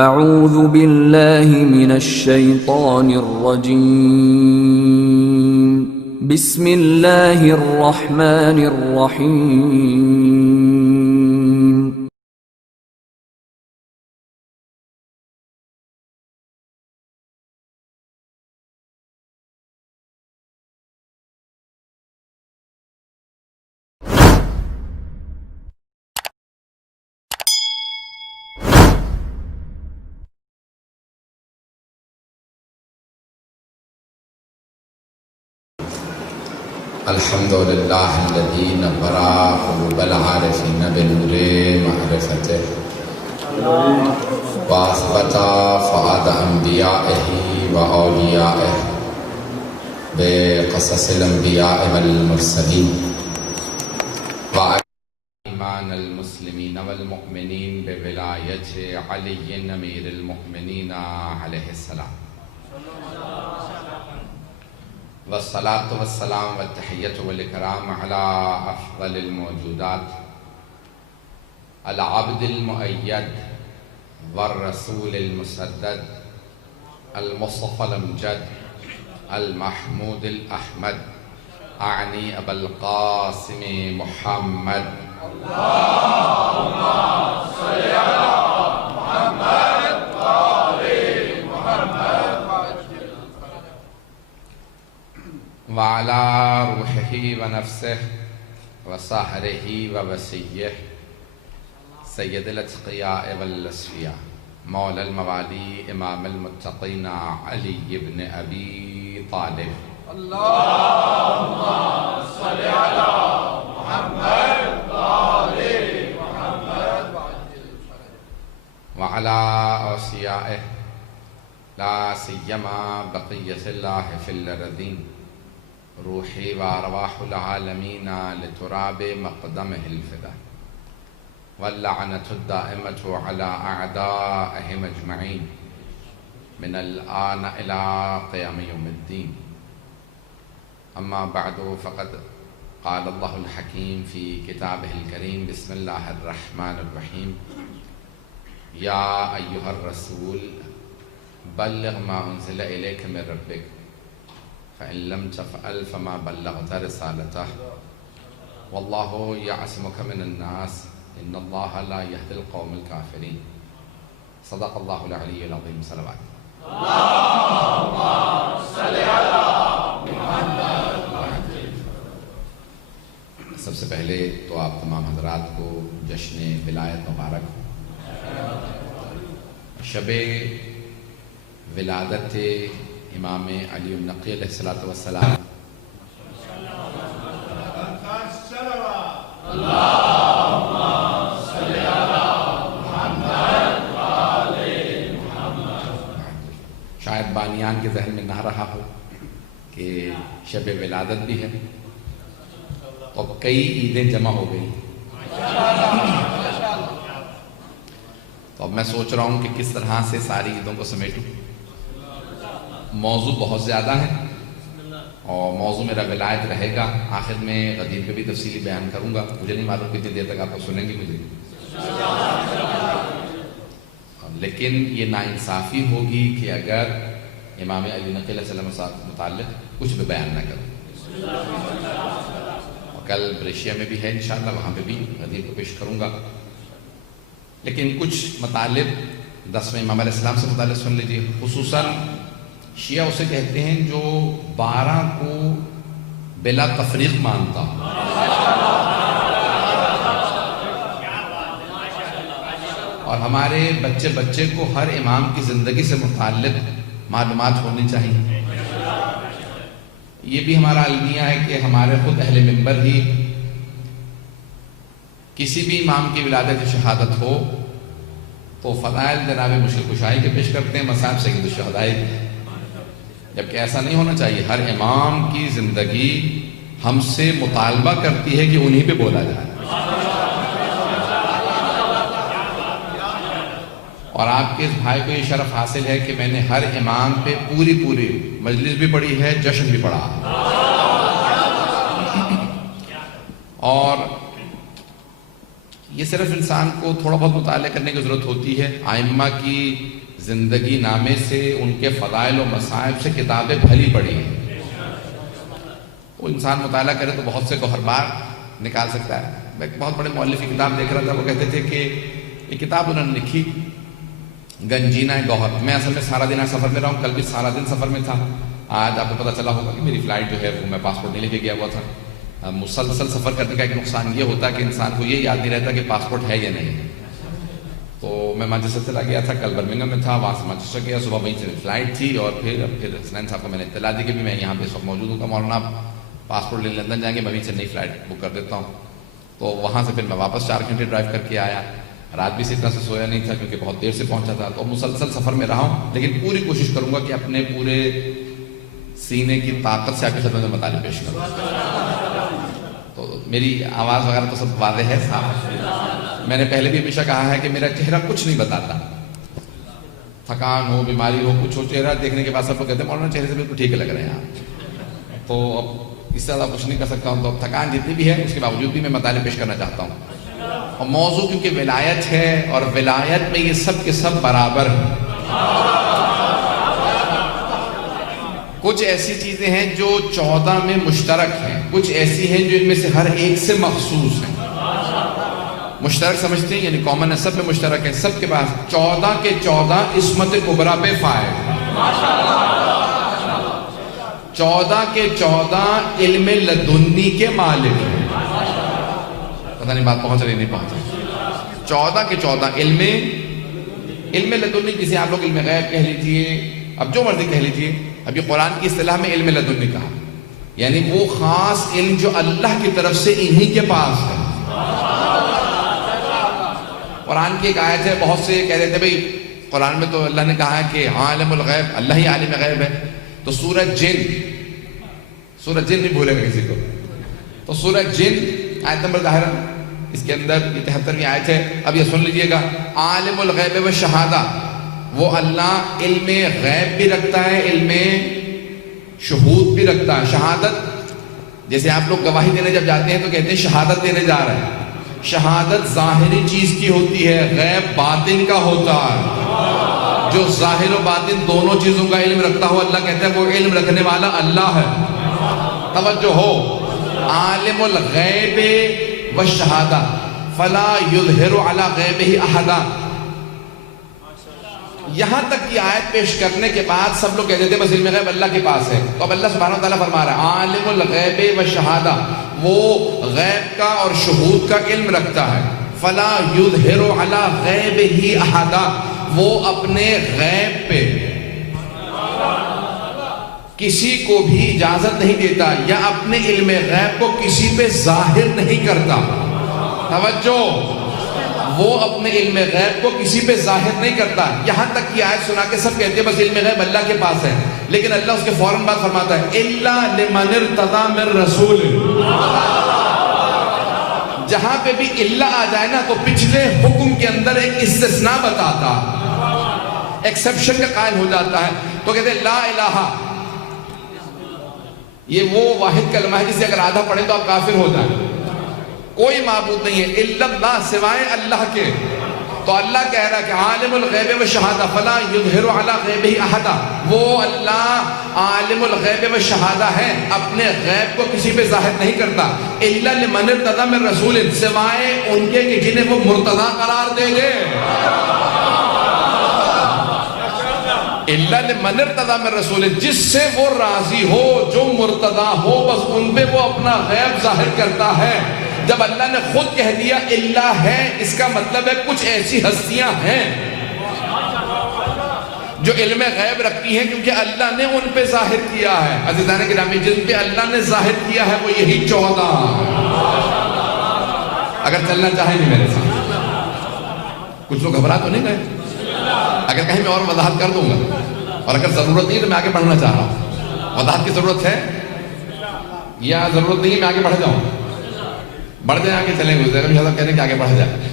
اعوذ باللہ من الشیطان الرجیم بسم اللہ الرحمن الرحیم الحمدللہ الذی نبرا قلوب العارفین بنور معرفته واثبت فؤاد انبیائہ واولیائہ بقصص الانبیاء والمرسلین وایمان المسلمین والمؤمنین بولایت علی امیر المؤمنین علیہ السلام والصلاة والسلام والتحیۃ والاکرام علی افضل الموجودات العبد المؤید والرسول المسدد المصطفى الامجد المحمود الاحمد اعنی ابا القاسم محمد اللهم صل علی محمد وآل محمد وعلى روحه ونفسه وصهره ووسيه سيد الاتقياء والاصفياء مولى الموالي امام المتقين علي بن ابي طالب اللهم صل على محمد وآل محمد وعلى اوصيائه لا سيما بقية الله في الأرضين روحی و ارواح العالمین لتراب مقدمہ الفدا واللعنۃ الدائمۃ علی اعدائهم اجمعین من الآن الى قیام یوم الدین اما بعد فقد قال اللہ الحکیم فی کتابہ الکریم بسم اللہ الرحمن الرحیم یا ایہا الرسول بلغ ما انزل الیک من ربک فإن لم تفعل فما بلغت رسالته والله يعصمك من الناس إن الله لا يهدي القوم الكافرين صدق الله العلي العظيم صلوات اللهم صل على محمد. سب سے پہلے تو آپ تمام حضرات کو جشن ولایت مبارک. شب ولادت امام علی النقی علیہ السلام شاید بانیان کے ذہن میں نہ رہا ہو کہ شب ولادت بھی ہے اور کئی عیدیں جمع ہو گئی. تو اب میں سوچ رہا ہوں کہ کس طرح سے ساری عیدوں کو سمیٹوں. موضوع بہت زیادہ ہے اور موضوع میرا ولایت رہے گا. آخر میں غدیر پہ بھی تفصیلی بیان کروں گا. مجھے نہیں معلوم کتنی دیر تک آپ کو سنیں گے مجھے, لیکن یہ ناانصافی ہوگی کہ اگر امام علی نقی علیہ السلام سے متعلق کچھ بھی بیان نہ کروں. اور کل بریشیا میں بھی ہے انشاءاللہ, وہاں پہ بھی غدیر کو پیش کروں گا. لیکن کچھ مطالب 10ویں امام علیہ السلام سے متعلق سن لیجیے. خصوصاً شیعہ اسے کہتے ہیں جو 12 کو بلا تفریق مانتا, اور ہمارے بچے کو ہر امام کی زندگی سے متعلق معلومات ہونی چاہیے. یہ بھی ہمارا المیہ ہے کہ ہمارے خود اہل منبر ہی کسی بھی امام کی ولادت شہادت ہو تو فضائل جناب مشکل کشائی کے پیش کرتے ہیں, مصائب سید الشہداء, جبکہ ایسا نہیں ہونا چاہیے. ہر امام کی زندگی ہم سے مطالبہ کرتی ہے کہ انہی پہ بولا جائے. اور آپ کے اس بھائی کو یہ شرف حاصل ہے کہ میں نے ہر امام پہ پوری مجلس بھی پڑھی ہے, جشن بھی پڑھا. اور یہ صرف انسان کو تھوڑا بہت مطالعہ کرنے کی ضرورت ہوتی ہے. ائمہ کی زندگی نامے سے، ان کے فضائل و مصائب سے کتابیں بھری پڑی ہیں. وہ انسان مطالعہ کرے تو بہت سے گوہر بار نکال سکتا ہے. میں ایک بہت بڑے مؤلف کی کتاب دیکھ رہا تھا، وہ کہتے تھے کہ یہ کتاب انہوں نے لکھی گنجینہ گوہر. میں اصل میں سارا دن آج سفر میں رہا ہوں، کل بھی سارا دن سفر میں تھا. آج آپ کو پتہ چلا ہوگا کہ میری فلائٹ جو ہے وہ میں پاسپورٹ نہیں لے کے گیا ہوا تھا. مسلسل سفر کرنے کا ایک نقصان یہ ہوتا ہے کہ انسان کو یہ یاد نہیں رہتا کہ پاسپورٹ ہے یا نہیں. تو میں مانچسٹر چلا گیا تھا، کل برمنگھم میں تھا، وہاں سے مانچسٹر گیا، صبح وہیں سے فلائٹ تھی. اور پھر حسنین صاحب کو میں نے اطلاع دی کہ میں یہاں پہ اس وقت موجود ہوں. مولانا پاسپورٹ لے لندن جائیں گے، میں بھی سے نئی فلائٹ بک کر دیتا ہوں. تو وہاں سے پھر میں واپس 4 گھنٹے ڈرائیو کر کے آیا. رات بھی اتنا سے سویا نہیں تھا کیونکہ بہت دیر سے پہنچا تھا. تو مسلسل سفر میں رہا ہوں، لیکن پوری کوشش کروں گا کہ اپنے پورے سینے کی طاقت سے آپ کی خدمت میں مطالب پیش کروں. تو میری آواز وغیرہ تو سب واضح ہے، صاف. میں نے پہلے بھی ہمیشہ کہا ہے کہ میرا چہرہ کچھ نہیں بتاتا. تھکان ہو، بیماری ہو، کچھ ہو، چہرہ دیکھنے کے بعد سب لوگ کہتے ہیں مولانا چہرے سے بالکل ٹھیک لگ رہے ہیں آپ. تو اب اس سے زیادہ کچھ نہیں کر سکتا ہوں. تو اب تھکان جتنی بھی ہے اس کے باوجود بھی میں مطالب پیش کرنا چاہتا ہوں. اور موضوع کیونکہ ولایت ہے، اور ولایت میں یہ سب کے سب برابر ہیں. کچھ ایسی چیزیں ہیں جو 14 میں مشترک ہیں، کچھ ایسی ہیں جو ان میں سے ہر ایک سے مخصوص ہیں. مشترک سمجھتے ہیں یعنی کامن ہے، سب میں مشترک ہے. سب کے پاس 14 کے 14 عصمت کبریٰ پہ فائز، 14 کے 14 علم لدنی کے مالک ہیں. پتہ نہیں بات پہنچ رہی نہیں پہنچ رہی. 14 کے 14 علم لدنی، جسے آپ لوگ علم غیب کہہ لیجئے، اب جو مرضی کہہ لیجئے. اب یہ قرآن کی اصطلاح میں علم لدنی کہا، یعنی وہ خاص علم جو اللہ کی طرف سے انہی کے پاس ہے. قرآن کی ایک آیت ہے، بہت سے کہہ رہے تھے بھئی قرآن میں تو اللہ نے کہا ہے کہ عالم الغیب، اللہ ہی عالم غیب ہے. تو سورہ جن نہیں بھولے گا کسی کو. تو سورہ جن آیت نمبر ظاہر اس کے اندر یہ 73ویں آیت ہے. اب یہ سن لیجئے گا، عالم الغیب و شہادہ، وہ اللہ علم غیب بھی رکھتا ہے، علم شہود بھی رکھتا ہے. شہادت جیسے آپ لوگ گواہی دینے جب جاتے ہیں تو کہتے ہیں شہادت دینے جا رہے ہیں. شہادت ظاہری چیز کی ہوتی ہے، غیب باطن کا ہوتا ہے. جو ظاہر و باطن دونوں چیزوں کا علم رکھتا ہو، اللہ کہتا ہے وہ علم رکھنے والا اللہ ہے. توجہ ہو، عالم الغیب والشہادہ فلا یظہر علی غیبہ احدا. یہاں تک کی آیت پیش کرنے کے بعد سب لوگ کہتے تھے بس علم غیب اللہ کے پاس ہے. تو اب اللہ سبحانہ وتعالیٰ فرما رہا ہے عالم الغیب والشہادہ، وہ غیب کا اور شہود کا علم رکھتا ہے. فلا یظہر علی غیبہ احدا، وہ اپنے غیب پہ کسی کو بھی اجازت نہیں دیتا یا اپنے علم غیب کو کسی پہ ظاہر نہیں کرتا. توجہ، وہ اپنے علم غیب کو کسی پہ ظاہر نہیں کرتا. یہاں تک کی آیت سنا کے سب کہتے ہیں بس علم غیب اللہ کے پاس ہے. لیکن اللہ اس کے فوراً بعد فرماتا ہے الا لمن ارتضی من رسول. جہاں پہ بھی اللہ آ جائے نا تو پچھلے حکم کے اندر ایک استثناء بتاتا، ایکسپشن کا قائل ہو جاتا ہے. تو کہتے ہیں لا الہ، یہ وہ واحد کلمہ ہے جسے اگر آدھا پڑھیں تو آپ کافر ہو جائیں. کوئی معبود نہیں ہے الا اللہ، سوائے اللہ کے. تو اللہ کہہ رہا کہ عالم الغیب والشہادہ فلا یظہر علی غیبہ احدا، وہ اللہ عالم الغیب والشہادہ ہے، اپنے غیب کو کسی پہ ظاہر نہیں کرتا. الا لمن ارتضی من رسول، سوائے ان کے کہ جنہیں وہ مرتضی قرار دے گے. الا لمن ارتضی من رسول، جس سے وہ راضی ہو، جو مرتضی ہو، بس ان پہ وہ اپنا غیب ظاہر کرتا ہے. جب اللہ نے خود کہہ دیا اللہ ہے، اس کا مطلب ہے کچھ ایسی ہستیاں ہیں جو علم غیب رکھتی ہیں، کیونکہ اللہ نے ان پہ ظاہر کیا ہے. عزیزان گرامی، جن پہ اللہ نے ظاہر کیا ہے وہ یہی 14. اگر چلنا چاہیں نہیں میرے ساتھ، کچھ لوگ گھبرا تو نہیں گئے؟ اگر کہیں میں اور وضاحت کر دوں گا، اور اگر ضرورت نہیں تو میں آگے بڑھنا چاہ رہا ہوں. وضاحت کی ضرورت ہے یا ضرورت نہیں ہے میں آگے بڑھ جاؤں؟ بڑھ جائیں، آگے چلیں گے. کہہ رہے ہیں کہ آگے بڑھ جائے.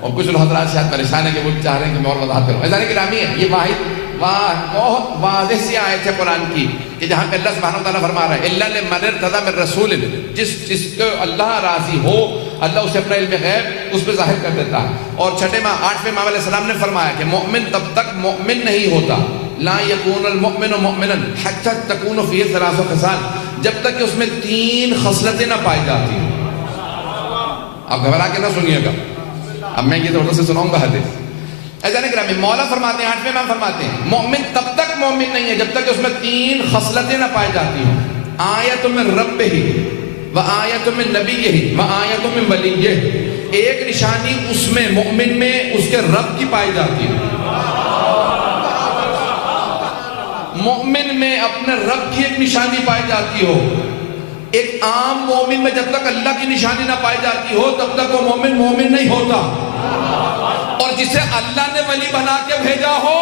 اور کچھ لوگ حضرات شاید پریشان ہیں کہ وہ چاہ رہے ہیں کہ میں اور وضاحت کروں. عزیزان گرامی، یہ بہت واضح سی آیت ہے قرآن کی کہ جہاں پہ اللہ سبحانہ وتعالیٰ فرما رہا ہے الا لمن ارتضی من رسول، جس کو اللہ راضی ہو اللہ اسے اپنا علم غیب اس پہ ظاہر کر دیتا ہے. اور 8ویں امام علیہ السلام نے فرمایا کہ مومن تب تک مومن نہیں ہوتا، لا یکون المؤمن مؤمنا حتی تکون فیہ 3 خصال، جب تک کہ اس میں 3 خصلتیں نہ پائی جاتی ہیں. اب گھبرا کے نہ سنیے گا، اب میں یہ تھوڑا سے سناؤں گا حدیث. ایسا نہیں کرا، مولا فرماتے ہیں، 8ویں امام فرماتے ہیں مومن تب تک مومن نہیں ہے جب تک کہ اس میں 3 خصلتیں نہ پائی جاتی ہوں. آیت من ربہ و آیت من نبیہ و آیت من ولیہ، ایک نشانی اس میں مومن میں اس کے رب کی پائی جاتی ہے. مومن میں اپنے رب کی ایک نشانی پائی جاتی ہو. ایک عام مومن میں جب تک اللہ کی نشانی نہ پائی جاتی ہو تب تک وہ مومن مومن نہیں ہوتا. اور جسے اللہ نے ولی بنا کے بھیجا ہو،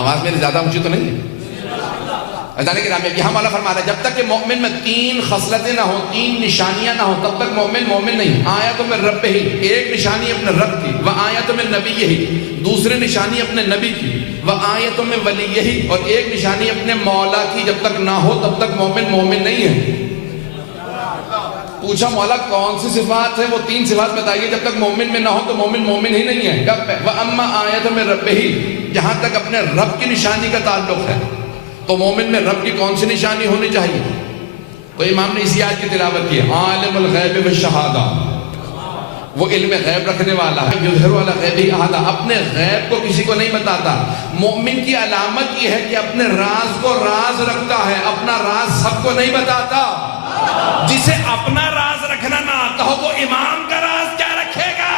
آواز میری زیادہ اونچی تو نہیں ہے؟ یہاں مولا فرما رہا ہے جب تک کہ مومن میں 3 خصلتیں نہ ہو، 3 نشانیاں نہ ہو، تب تک مومن مومن نہیں. آیت من رب ہی، ایک نشانی اپنے رب کی، و آیت من نبی ہی، دوسری نشانی اپنے نبی کی، و آیت من ولی ہی، اور ایک نشانی اپنے مولا کی جب تک نہ ہو تب تک مومن مومن نہیں ہے. پوچھا مولا کون سی صفات ہے؟ وہ 3 صفات بتائیے جب تک مومن میں نہ ہو تو مومن مومن ہی نہیں ہے. کب؟ وَأَمَّا آیَةٌ مِّن رَبِّهِ، جہاں تک اپنے رب کی نشانی کا تعلق ہے تو مومن میں رب کی کون سی نشانی ہونی چاہیے؟ تو امام نے اسی آیت کی تلاوت کی، عالم الغیب والشہادہ، وہ علم غیب رکھنے والا ہے. یظہر علی غیبہ احدا، اپنے غیب کو کسی کو نہیں بتاتا. مومن کی علامت یہ ہے کہ اپنے راز کو راز رکھتا ہے، اپنا راز سب کو نہیں بتاتا. جسے اپنا راز رکھنا نہ آتا ہو وہ امام کا راز کیا رکھے گا؟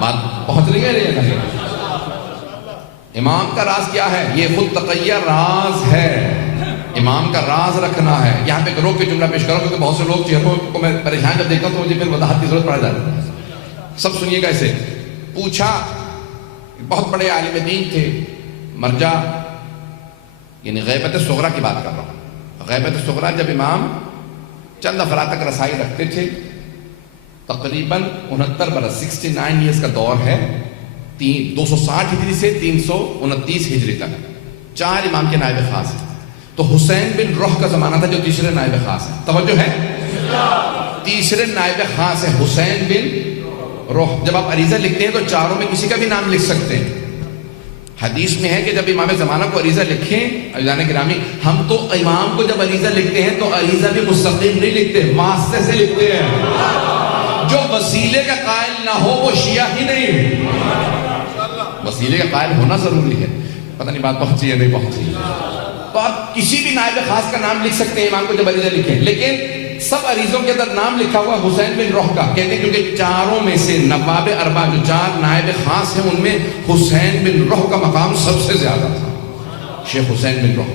بات پہنچ رہی ہے؟ امام کا راز کیا ہے؟ یہ خود تقیہ راز ہے، امام کا راز رکھنا ہے. یہاں پہ روک کے جملہ پیش کروں کیونکہ بہت سے لوگ چہروں کو میں پریشان جب دیکھتا ہوں تو مجھے پھر وضاحت کی ضرورت پڑ جاتی ہے. سب سنیے گا اسے. پوچھا، بہت بڑے عالم دین تھے، مرجع یعنی غیبت صغریٰ کی بات کر رہا ہوں. غیبت صغریٰ جب امام چند افراد تک رسائی رکھتے تھے، تقریباً 69 برس 69 ایئرز کا دور ہے، 260 ہجری سے 329 ہجری تک 4 امام کے نائب خاص ہیں. تو حسین بن روح کا زمانہ تھا جو تیسرے نائب خاص ہیں. توجہ ہے، تیسرے نائب خاص ہیں حسین بن روح. جب آپ عریضہ لکھتے ہیں تو چاروں میں کسی کا بھی نام لکھ سکتے ہیں. حدیث میں ہے کہ جب امام زمانہ کو عریضہ لکھیں، عزیزان گرامی، ہم تو امام کو جب عریضہ لکھتے ہیں تو عریضہ بھی مستقیم نہیں لکھتے، واسطے سے لکھتے ہیں. جو وسیلے کا قائل نہ ہو وہ شیعہ ہی نہیں. وسیلے کا قائل ہونا ضروری ہے. پتہ نہیں بات پہنچی ہے نہیں پہنچی. تو آپ کسی بھی نائب خاص کا نام لکھ سکتے ہیں امام کو جب عریضہ لکھیں، لیکن سب عریضوں کے اندر نام لکھا ہوا حسین بن روح کا. کہتے ہیں کیونکہ چاروں میں سے نواب اربع جو 4 نائب خاص ہیں ان میں حسین بن روح کا مقام سب سے زیادہ تھا. شیخ حسین بن روح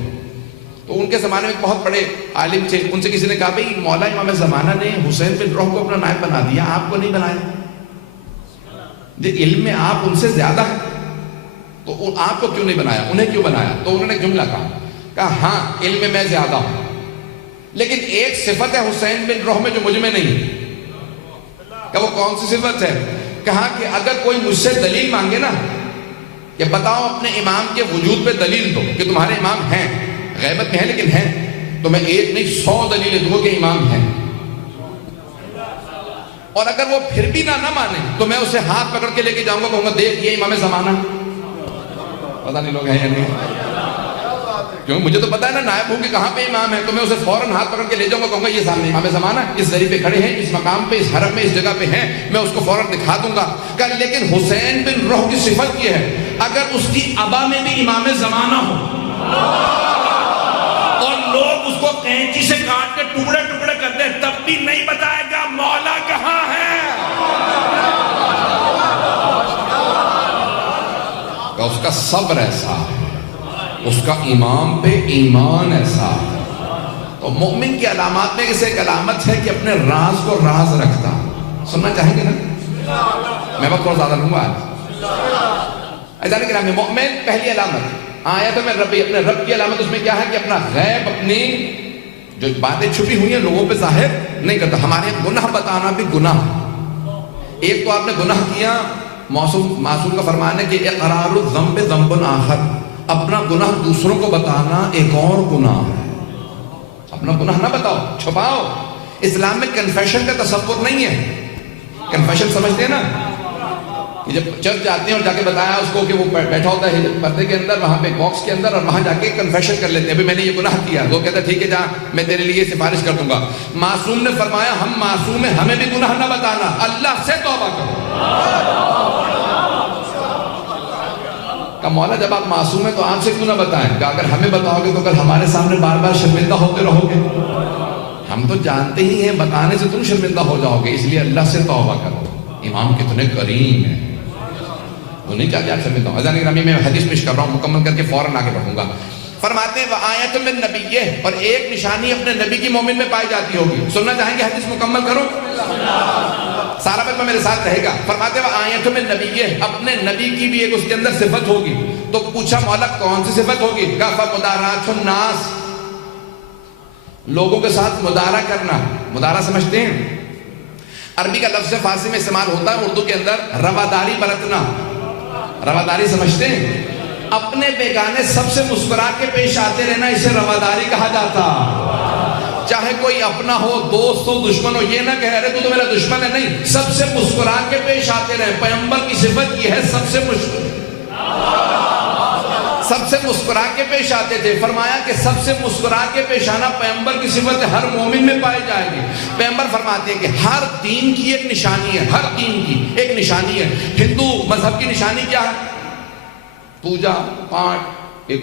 تو ان کے زمانے میں بہت بڑے عالم تھے. ان سے کسی نے کہا بھئی مولا امام زمانہ نے حسین بن روح کو اپنا نائب بنا دیا، آپ کو نہیں بنایا. علم میں آپ ان سے زیادہ ہیں تو آپ کو کیوں نہیں بنایا، انہیں کیوں بنایا؟ تو انہوں نے ایک جملہ کہا ہاں علم میں میں زیادہ ہوں لیکن ایک صفت ہے حسین بن روح میں جو مجھ میں نہیں. کہ وہ کون سی صفت ہے؟ کہا کہ اگر کوئی مجھ سے دلیل مانگے نا کہ بتاؤ اپنے امام کے وجود پہ دلیل دو کہ تمہارے امام ہیں، غیبت میں ہیں لیکن ہیں، تو میں 1 نہیں 100 دلیلیں دوں کہ امام ہیں. اور اگر وہ پھر بھی نہ مانے تو میں اسے ہاتھ پکڑ کے لے کے جاؤں گا، کہوں گا دیکھ یہ امام زمانہ. پتہ نہیں لوگ ہیں یا نہیں، کیونکہ مجھے تو پتا ہے نا نائب ہوں کہ کہاں پہ امام ہے، تو میں اسے فوراً ہاتھ پکڑ کے لے جاؤں گا، کہوں گا یہ سامنے امام زمانہ اس ذریعے پہ کھڑے ہیں، اس مقام پہ، اس حرم میں، اس جگہ پہ ہیں، میں اس کو فوراً دکھا دوں گا. لیکن حسین بن روح کی صفت یہ ہے اگر اس کی ابا میں بھی امام زمانہ ہو اور لوگ اس کو قینچی سے کاٹ کے ٹکڑے ٹکڑے کر دیں تب بھی نہیں بتائے گا مولا کہاں ہے. اس کا صبر ایسا ہے، اس کا امام پہ ایمان ایسا ہے. تو مومن کی علامات میں سے ایک علامت ہے کہ اپنے راز کو راز رکھتا. سننا چاہیں گے نا؟ میں وقت تھوڑا زیادہ لوں گا آج. عزیزان گرامی، مومن پہلی علامت آیت میں ربی، اپنے رب کی علامت اس میں کیا ہے کہ اپنا غیب اپنی جو باتیں چھپی ہوئی ہیں لوگوں پہ ظاہر نہیں کرتا. ہمارے گناہ بتانا بھی گناہ. ایک تو آپ نے گناہ کیا، معصوم کا فرمان ہے کہ اقرار الذنب ذنب آخر، اپنا گناہ دوسروں کو بتانا ایک اور گناہ ہے. اپنا گناہ نہ بتاؤ، چھپاؤ. اسلام میں کنفیشن کا تصور نہیں ہے. کنفیشن سمجھتے ہیں نا کہ جب چرچ جاتے ہیں اور جا کے بتایا اس کو کہ وہ بیٹھا ہوتا ہے پردے کے اندر، وہاں پہ باکس کے اندر، اور وہاں جا کے کنفیشن کر لیتے ہیں ابھی میں نے یہ گناہ کیا. وہ کہتا ہے ٹھیک ہے جا میں تیرے لیے سفارش کر دوں گا. معصوم نے فرمایا ہم معصوم ہیں، ہمیں بھی گناہ نہ بتانا، اللہ سے توبہ کرو. کہ مولا جب آپ معصوم ہیں تو آپ سے کیوں نہ بتائیں؟ کہ اگر ہمیں بتاؤ گے تو کل ہمارے سامنے بار بار شرمندہ ہوتے رہو گے. ہم تو جانتے ہی ہیں بتانے سے تم شرمندہ ہو جاؤ گے، اس لیے اللہ سے توبہ کرو. امام کتنے کریم ہیں، وہ نہیں چاہتے آپ شرمندہ ہو. اذان گرامی میں حدیث پیش کر رہا ہوں، مکمل کر کے فوراً آگے بڑھوں گا. فرماتے ہیں وآیۃ من نبیہ، اور ایک نشانی اپنے نبی کی مومن میں پائی جاتی ہوگی. سننا چاہیں گے حدیث مکمل کرو، سارا وقت میرے ساتھ رہے گا. فرماتے ہیں وآیۃ من نبیہ، اپنے نبی کی بھی ایک اس کے اندر صفت ہوگی. تو پوچھا مولا کون سی صفت ہوگی؟ کہا فمدارات الناس، لوگوں کے ساتھ مدارا کرنا. مدارا سمجھتے ہیں؟ عربی کا لفظ فارسی میں استعمال ہوتا ہے، اردو کے اندر رواداری برتنا. رواداری سمجھتے ہیں؟ اپنے بیگانے سب سے مسکرا کے پیش آتے رہنا، اسے رواداری کہا جاتا. چاہے کوئی اپنا ہو، دوست ہو، دشمن ہو، یہ نہ کہہ رہے تو میرا دشمن ہے، نہیں، سب سے مسکرا کے پیش آتے رہے. پیغمبر کی صفت یہ ہے، سب سے مسکرا کے پیش آتے تھے. فرمایا کہ سب سے مسکرا کے پیش آنا پیغمبر کی صفت ہر مومن میں پائی جائے گی. پیغمبر فرماتے ہیں کہ ہر دین کی ایک نشانی ہے، ہر دین کی ایک نشانی ہے. ہندو مذہب کی نشانی کیا ہے؟ پوجا پاٹ، ایک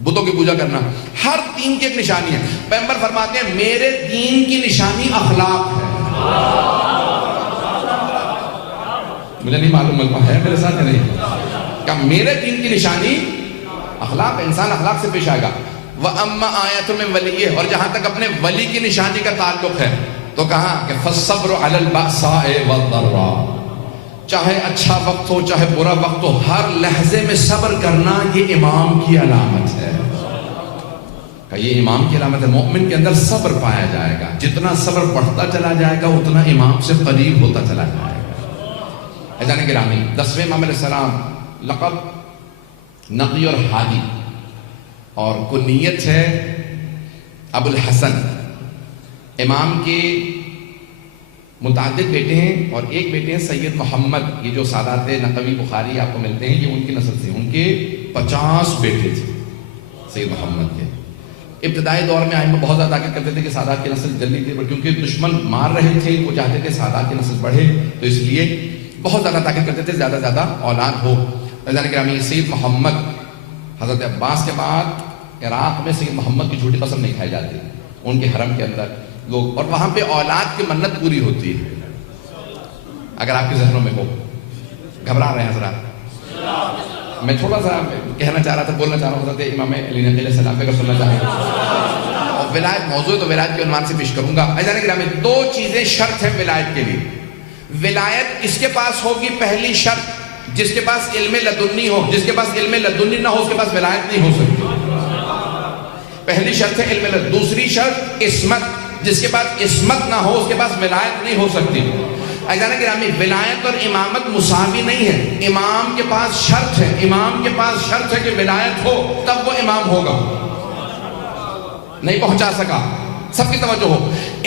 بتوں کی پوجا کرنا. ہر دین کی ایک نشانی ہے. پیغمبر فرماتے ہیں میرے دین کی نشانی اخلاق ہے. مجھے نہیں معلوم ہے میرے ساتھ یا نہیں، کہ میرے دین کی نشانی اخلاق ہے. انسان اخلاق سے پیش آئے گا. وَأَمَّا آیَةٌ مِّن وَلِيِّهِ، اور جہاں تک اپنے ولی کی نشانی کا تعلق ہے تو کہا کہ فَالصَّبْرُ عَلَى الْبَأْسَاءِ وَالضَّرَّاءِ، چاہے اچھا وقت ہو چاہے برا وقت ہو، ہر لحظے میں صبر کرنا یہ امام کی علامت ہے. کہ یہ امام کی علامت ہے. مومن کے اندر صبر پایا جائے گا. جتنا صبر بڑھتا چلا جائے گا اتنا امام سے قریب ہوتا چلا جائے گا. اذان گرامی، 10ویں امام علیہ السلام لقب نقی اور ہادی، اور کنیت ہے ابو الحسن. امام کے متعدد بیٹے ہیں اور ایک بیٹے ہیں سید محمد. یہ جو سادات نقوی بخاری آپ کو ملتے ہیں یہ ان کی نسل سے. ان کے 50 بیٹے تھے سید محمد کے. ابتدائی دور میں آئمہ بہت زیادہ تاکید کرتے تھے کہ سادات کی نسل جلدی تھی، کیونکہ دشمن مار رہے تھے، وہ چاہتے تھے سادات کی نسل بڑھے، تو اس لیے بہت زیادہ تاکید کرتے تھے زیادہ زیادہ اولاد ہو. اذان گرامی، سید محمد حضرت عباس کے بعد عراق میں سید محمد کی جھوٹی قسم نہیں کھائی جاتی. ان کے حرم کے اندر لوگ، اور وہاں پہ اولاد کی منت پوری ہوتی ہے. اگر آپ کے ذہنوں میں ہو، گھبرا رہے ہیں حضرات، میں تھوڑا سا کہنا چاہ رہا تھا، بولنا چاہ رہا ہوں حضرت امام علی علیہ السلام پہ سننا چاہ رہا ہوں. اور ولایت موضوع تو ولایت کے عنوان سے پیش کروں گا. اذان گرامی، 2 چیزیں شرط ہیں ولایت کے لیے. ولایت کس کے پاس ہوگی؟ پہلی شرط، جس کے پاس علم لدنی ہو. جس کے پاس علم لدنی نہ ہو اس کے پاس ولایت نہیں ہو سکتی. پہلی شرط ہے علم لدنی. دوسری شرط عصمت. جس کے پاس عصمت نہ ہو اس کے پاس ولایت نہیں ہو سکتی. اذان گرامی، ولایت اور امامت مساوی نہیں ہے. امام کے پاس شرط ہے، امام کے پاس شرط ہے کہ ولایت ہو تب وہ امام ہوگا. نہیں پہنچا سکا، سب کی توجہ ہو.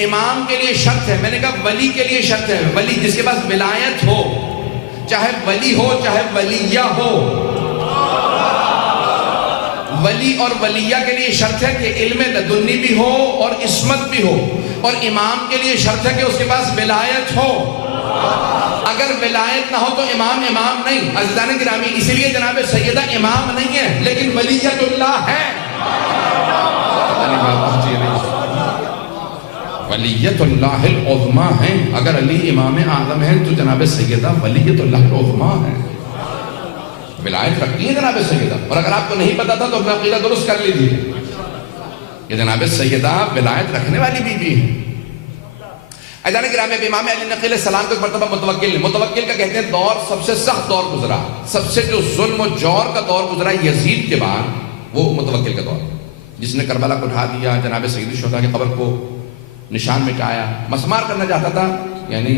امام کے لیے شرط ہے، میں نے کہا ولی کے لیے شرط ہے. ولی جس کے پاس ولایت ہو، چاہے ولی ہو چاہے ولیہ ہو. ولی اور ولیہ کے لیے شرط ہے کہ علم لدنی بھی ہو اور عصمت بھی ہو. اور امام کے لیے شرط ہے کہ اس کے پاس ولایت ہو. اگر ولایت نہ ہو تو امام نہیں. عزیزان گرامی، اسی لیے جناب سیدہ امام نہیں ہے لیکن ولیت اللہ ہے. ولیت اللہ العظمیٰ ہیں. اگر علی امام اعظم ہیں تو جناب سیدہ ولیت اللہ العظمیٰ ہیں. ولایت رکھتی ہے جناب سیدہ. اور اگر آپ کو نہیں پتا تھا تو اپنا عقیدہ درست کر لیجیے کہ جناب سیدہ ولایت رکھنے والی بیوی ہے. اذان گرامی، امام علی نقی علیہ السلام کو ایک مرتبہ متوکل کا کہتے ہیں دور سب سے سخت دور گزرا. سب سے جو ظلم و جور کا دور گزرا یزید کے بعد، وہ متوکل کا دور. جس نے کربلا کو ڈھا دیا، جناب سید الشہداء کی قبر کو نشان مٹایا، مسمار کرنا چاہتا تھا، یعنی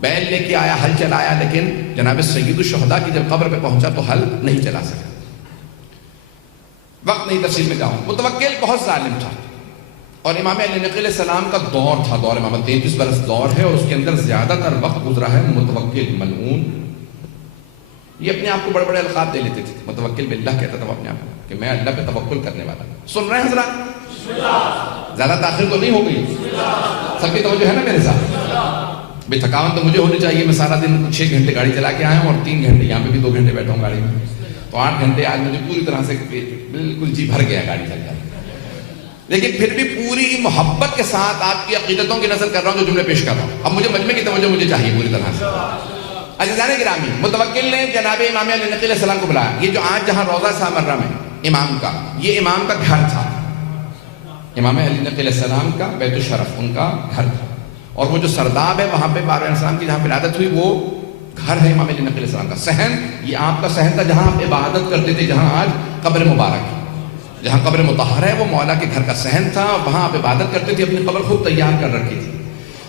بیل لے کے آیا، ہل چلایا، لیکن جناب سید الشہداء کی جب قبر پہ پہنچا تو ہل نہیں چلا سکا۔ وقت نہیں تفصیل میں جاؤں۔ متوکل بہت ظالم تھا، اور امام علی نقی علیہ السلام کا دور تھا، دور امامت 33 برس دور ہے، اور اس کے اندر زیادہ تر وقت گزرا ہے متوکل ملعون۔ یہ اپنے آپ کو بڑے بڑے القاب دے لیتے تھے، متوکل باللہ کہتا تھا وہ اپنے آپ کو کہ میں اللہ پہ توکل کرنے والا۔ سن رہے ہیں حضرات؟ زیادہ تاخیر تو نہیں ہو گئی؟ سب کی توجہ ہے نا میرے ساتھ؟ بے تھکاوٹ تو مجھے ہونی چاہیے، میں سارا دن 6 گھنٹے گاڑی چلا کے آیا ہوں، اور 3 گھنٹے یہاں پہ بھی 2 گھنٹے بیٹھا ہوں گاڑی میں، تو 8 گھنٹے آج مجھے پوری طرح سے بالکل جی بھر گیا گاڑی چل جائے، لیکن پھر بھی پوری محبت کے ساتھ آپ کی عقیدتوں کی نظر کر رہا ہوں جو جملے پیش کر رہا ہوں۔ اب مجھے مجمع کی توجہ مجھے چاہیے پوری طرح سے۔ عزیزان گرامی، متوکل نے جناب امام علی نقی علیہ السلام کو بلایا۔ یہ جو آج جہاں روضہ سامرہ میں امام کا، یہ امام کا گھر تھا، امام علی نقی علیہ السلام کا بیت الشرف ان کا گھر تھا، اور وہ جو سرداب ہے وہاں پہ بارہ السلام کی جہاں ولادت ہوئی وہ گھر ہے امام علی نقی علیہ السلام کا۔ صحن یہ آپ کا صحن تھا جہاں آپ عبادت کرتے تھے، جہاں آج قبر مبارک ہے، جہاں قبر مطہر ہے وہ مولا کے گھر کا صحن تھا، وہاں آپ عبادت کرتے تھے، اپنی قبر خود تیار کر رکھی تھی۔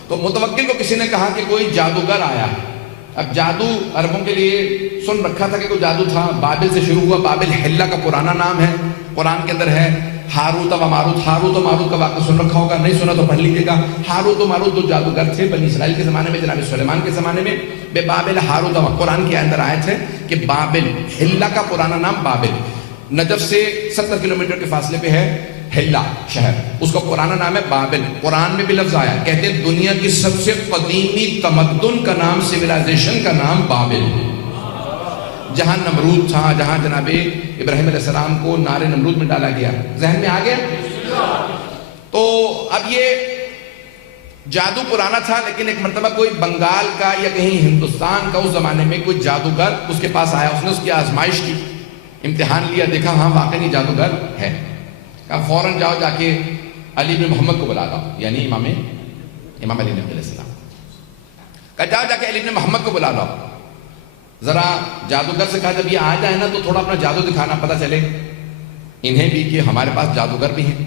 تو متوکل کو کسی نے کہا کہ کوئی جادوگر آیا ہے۔ اب جادو عربوں کے لیے سن رکھا تھا کہ کوئی جادو تھا، بابل سے شروع ہوا، بابل حلہ کا پرانا نام ہے، قرآن کے اندر ہے۔ ہاروت و ماروت، ہاروت و ماروت کا واقعہ سن رکھا ہوگا، نہیں سنا تو پڑھ لیجیے گا۔ ہاروت و ماروت 2 جادوگر تھے بنی اسرائیل کے زمانے میں، جناب سلیمان کے زمانے میں۔ بے بابل ہاروت و قرآن کے اندر آیت ہے کہ بابل، حلہ کا پرانا نام بابل، نجف سے 70 کلومیٹر کے فاصلے پہ ہے حلہ شہر، اس کا پرانا نام ہے بابل۔ قرآن میں بھی لفظ آیا، کہتے ہیں دنیا کی سب سے قدیمی تمدن کا نام، سویلائزیشن کا نام بابل، جہاں نمرود تھا، جہاں جناب ابراہیم علیہ السلام کو نار نمرود میں ڈالا گیا۔ ذہن میں آ گیا؟ تو اب یہ جادو پرانا تھا، لیکن ایک مرتبہ کوئی بنگال کا یا کہیں ہندوستان کا اس زمانے میں کوئی جادوگر اس کے پاس آیا، اس نے اس کی آزمائش کی، امتحان لیا، دیکھا ہاں واقعی جادوگر ہے، کہا فوراً جاؤ جا کے علی بن محمد کو بلا لاؤ، یعنی امام علی نقی علیہ السلام، کہا جاؤ جا کے علی بن محمد کو بلا لاؤ۔ ذرا جادوگر سے کہا جب یہ آ جائے نا تو تھوڑا اپنا جادو دکھانا، پتہ چلے انہیں بھی کہ ہمارے پاس جادوگر بھی ہیں۔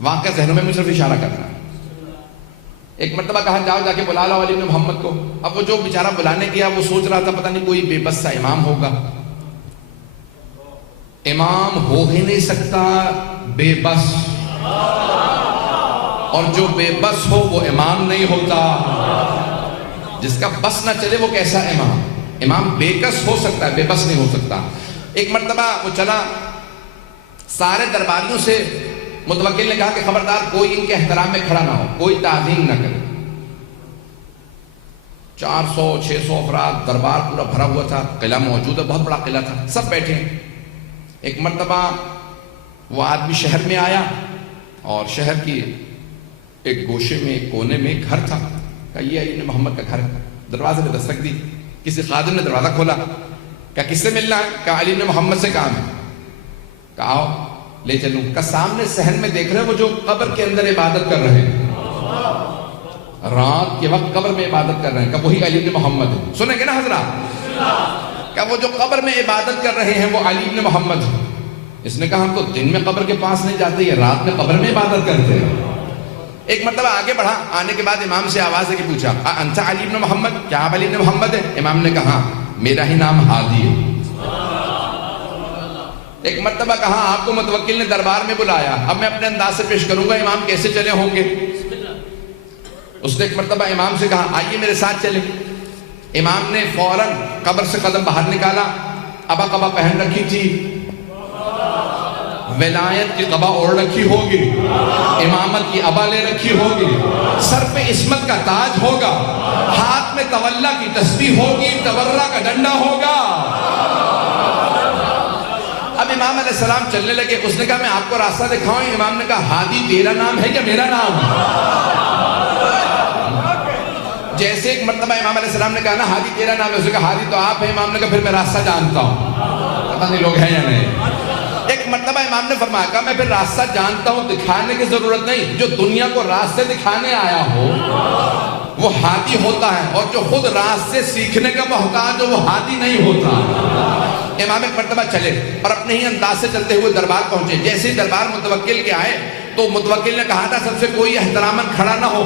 واقعہ ذہنوں میں صرف اشارہ کرنا ہے۔ ایک مرتبہ کہا جاؤ جا کے بلا لاؤ علی بن محمد کو۔ اب وہ جو بیچارہ بلانے گیا وہ سوچ رہا تھا پتہ نہیں کوئی بے بس سا امام ہوگا، امام ہو ہی نہیں سکتا بے بس، اور جو بے بس ہو وہ امام نہیں ہوتا، جس کا بس نہ چلے وہ کیسا امام؟ امام بے کس ہو سکتا ہے، بے بس نہیں ہو سکتا۔ ایک مرتبہ وہ چلا، سارے درباریوں سے متوکل نے کہا کہ خبردار کوئی ان کے احترام میں کھڑا نہ ہو، کوئی تعظیم نہ کرے۔ 400-600 افراد، دربار پورا بھرا ہوا تھا، قلعہ موجود ہے، بہت بڑا قلعہ تھا، سب بیٹھے ہیں۔ ایک مرتبہ وہ آدمی شہر میں آیا، اور شہر کی ایک گوشے میں، ایک کونے میں ایک گھر تھا، کہا یہ علی بن محمد کا گھر ہے۔ دروازے پہ دستک دی، کسی خادم نے دروازہ کھولا، کہا کس سے ملنا ہے؟ کہا علی بن محمد سے کام ہے۔ کہا آؤ لے چلوں۔ کہا سامنے صحن میں دیکھ رہے ہیں وہ جو قبر کے اندر عبادت کر رہے ہیں، رات کے وقت قبر میں عبادت کر رہے ہیں، کہا وہی علی بن محمد ہے۔ سنیں گے نا حضرات؟ کہا وہ جو قبر میں عبادت کر رہے ہیں وہ علی بن محمد ہے۔ اس نے کہا ہم تو دن میں قبر کے پاس نہیں جاتے، یہ رات میں قبر میں عبادت کرتے ہیں۔ ایک مرتبہ آگے بڑھا، آنے کے بعد امام سے آواز دے کے پوچھا انت علی بن محمد، کیا آپ علی بن محمد ہے؟ امام نے کہا میرا ہی نام ہادی ہے۔ ایک مرتبہ کہا آپ کو متوکل نے دربار میں بلایا، اب میں اپنے انداز سے پیش کروں گا امام کیسے چلے ہوں گے۔ اس نے ایک مرتبہ امام سے کہا آئیے میرے ساتھ چلے۔ امام نے فوراً قبر سے قدم باہر نکالا، ابا قبا پہن رکھی تھی، ولایت کی قبا اوڑھ رکھی ہوگی، امامت کی ابا لے رکھی ہوگی، سر پہ عصمت کا تاج ہوگا، ہاتھ میں تولا کی تسبیح ہوگی، تورا کا ڈنڈا ہوگا۔ اب امام علیہ السلام چلنے لگے، اس نے کہا میں آپ کو راستہ دکھاؤں؟ امام نے کہا ہادی تیرا نام ہے یا میرا نام؟ جیسے ایک مرتبہ امام علیہ السلام نے کہا نا ہادی تیرا نام ہے، اس نے کہا ہادی تو آپ ہیں۔ امام نے کہا پھر میں راستہ جانتا ہوں، پتہ نہیں لوگ ہیں یا نہیں۔ ایک مرتبہ امام نے فرمایا کہ میں پھر راستہ جانتا ہوں، دکھانے کی ضرورت نہیں، جو دنیا کو راستے دکھانے آیا ہو وہ ہادی ہوتا ہے، اور جو خود راستے سیکھنے کا محتاج ہو وہ ہادی نہیں ہوتا۔ امام ایک مرتبہ چلے اور اپنے ہی انداز سے چلتے ہوئے دربار پہنچے. جیسے ہی دربار متوکل کے آئے تو متوکل نے کہا تھا سب سے کوئی احتراماً کھڑا نہ ہو.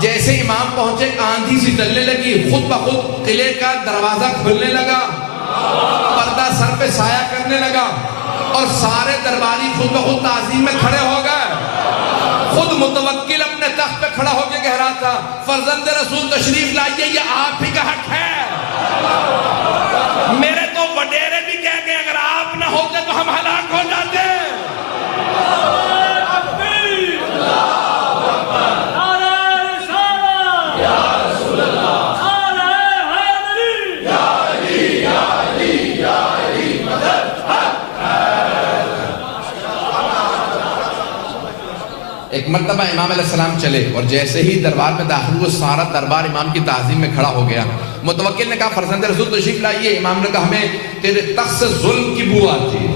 جیسے امام پہنچے آندھی سی چلنے لگی, خود بخود قلعے کا دروازہ کھلنے لگا, پردہ سر پہ سایہ کرنے لگا اور سارے درباری خود بخود تعظیم میں کھڑے ہو گئے. خود متوکل اپنے تخت پہ کھڑا ہو کے کہہ رہا تھا فرزند رسول تشریف لائیے, یہ آپ ہی کا حق ہے. میرے تو وڈیرے بھی کہہ گئے اگر آپ نہ ہوتے تو ہم ہلاک ہو جاتے. ایک مرتبہ امام علیہ السلام چلے اور جیسے ہی دربار میں داخل ہوئے سارا دربار امام کی تعظیم میں کھڑا ہو گیا. متوکل نے کہا فرزند رسول تشریف لائیے. امام نے کہا ہمیں تیرے تخت سے ظلم کی بو آتی ہے,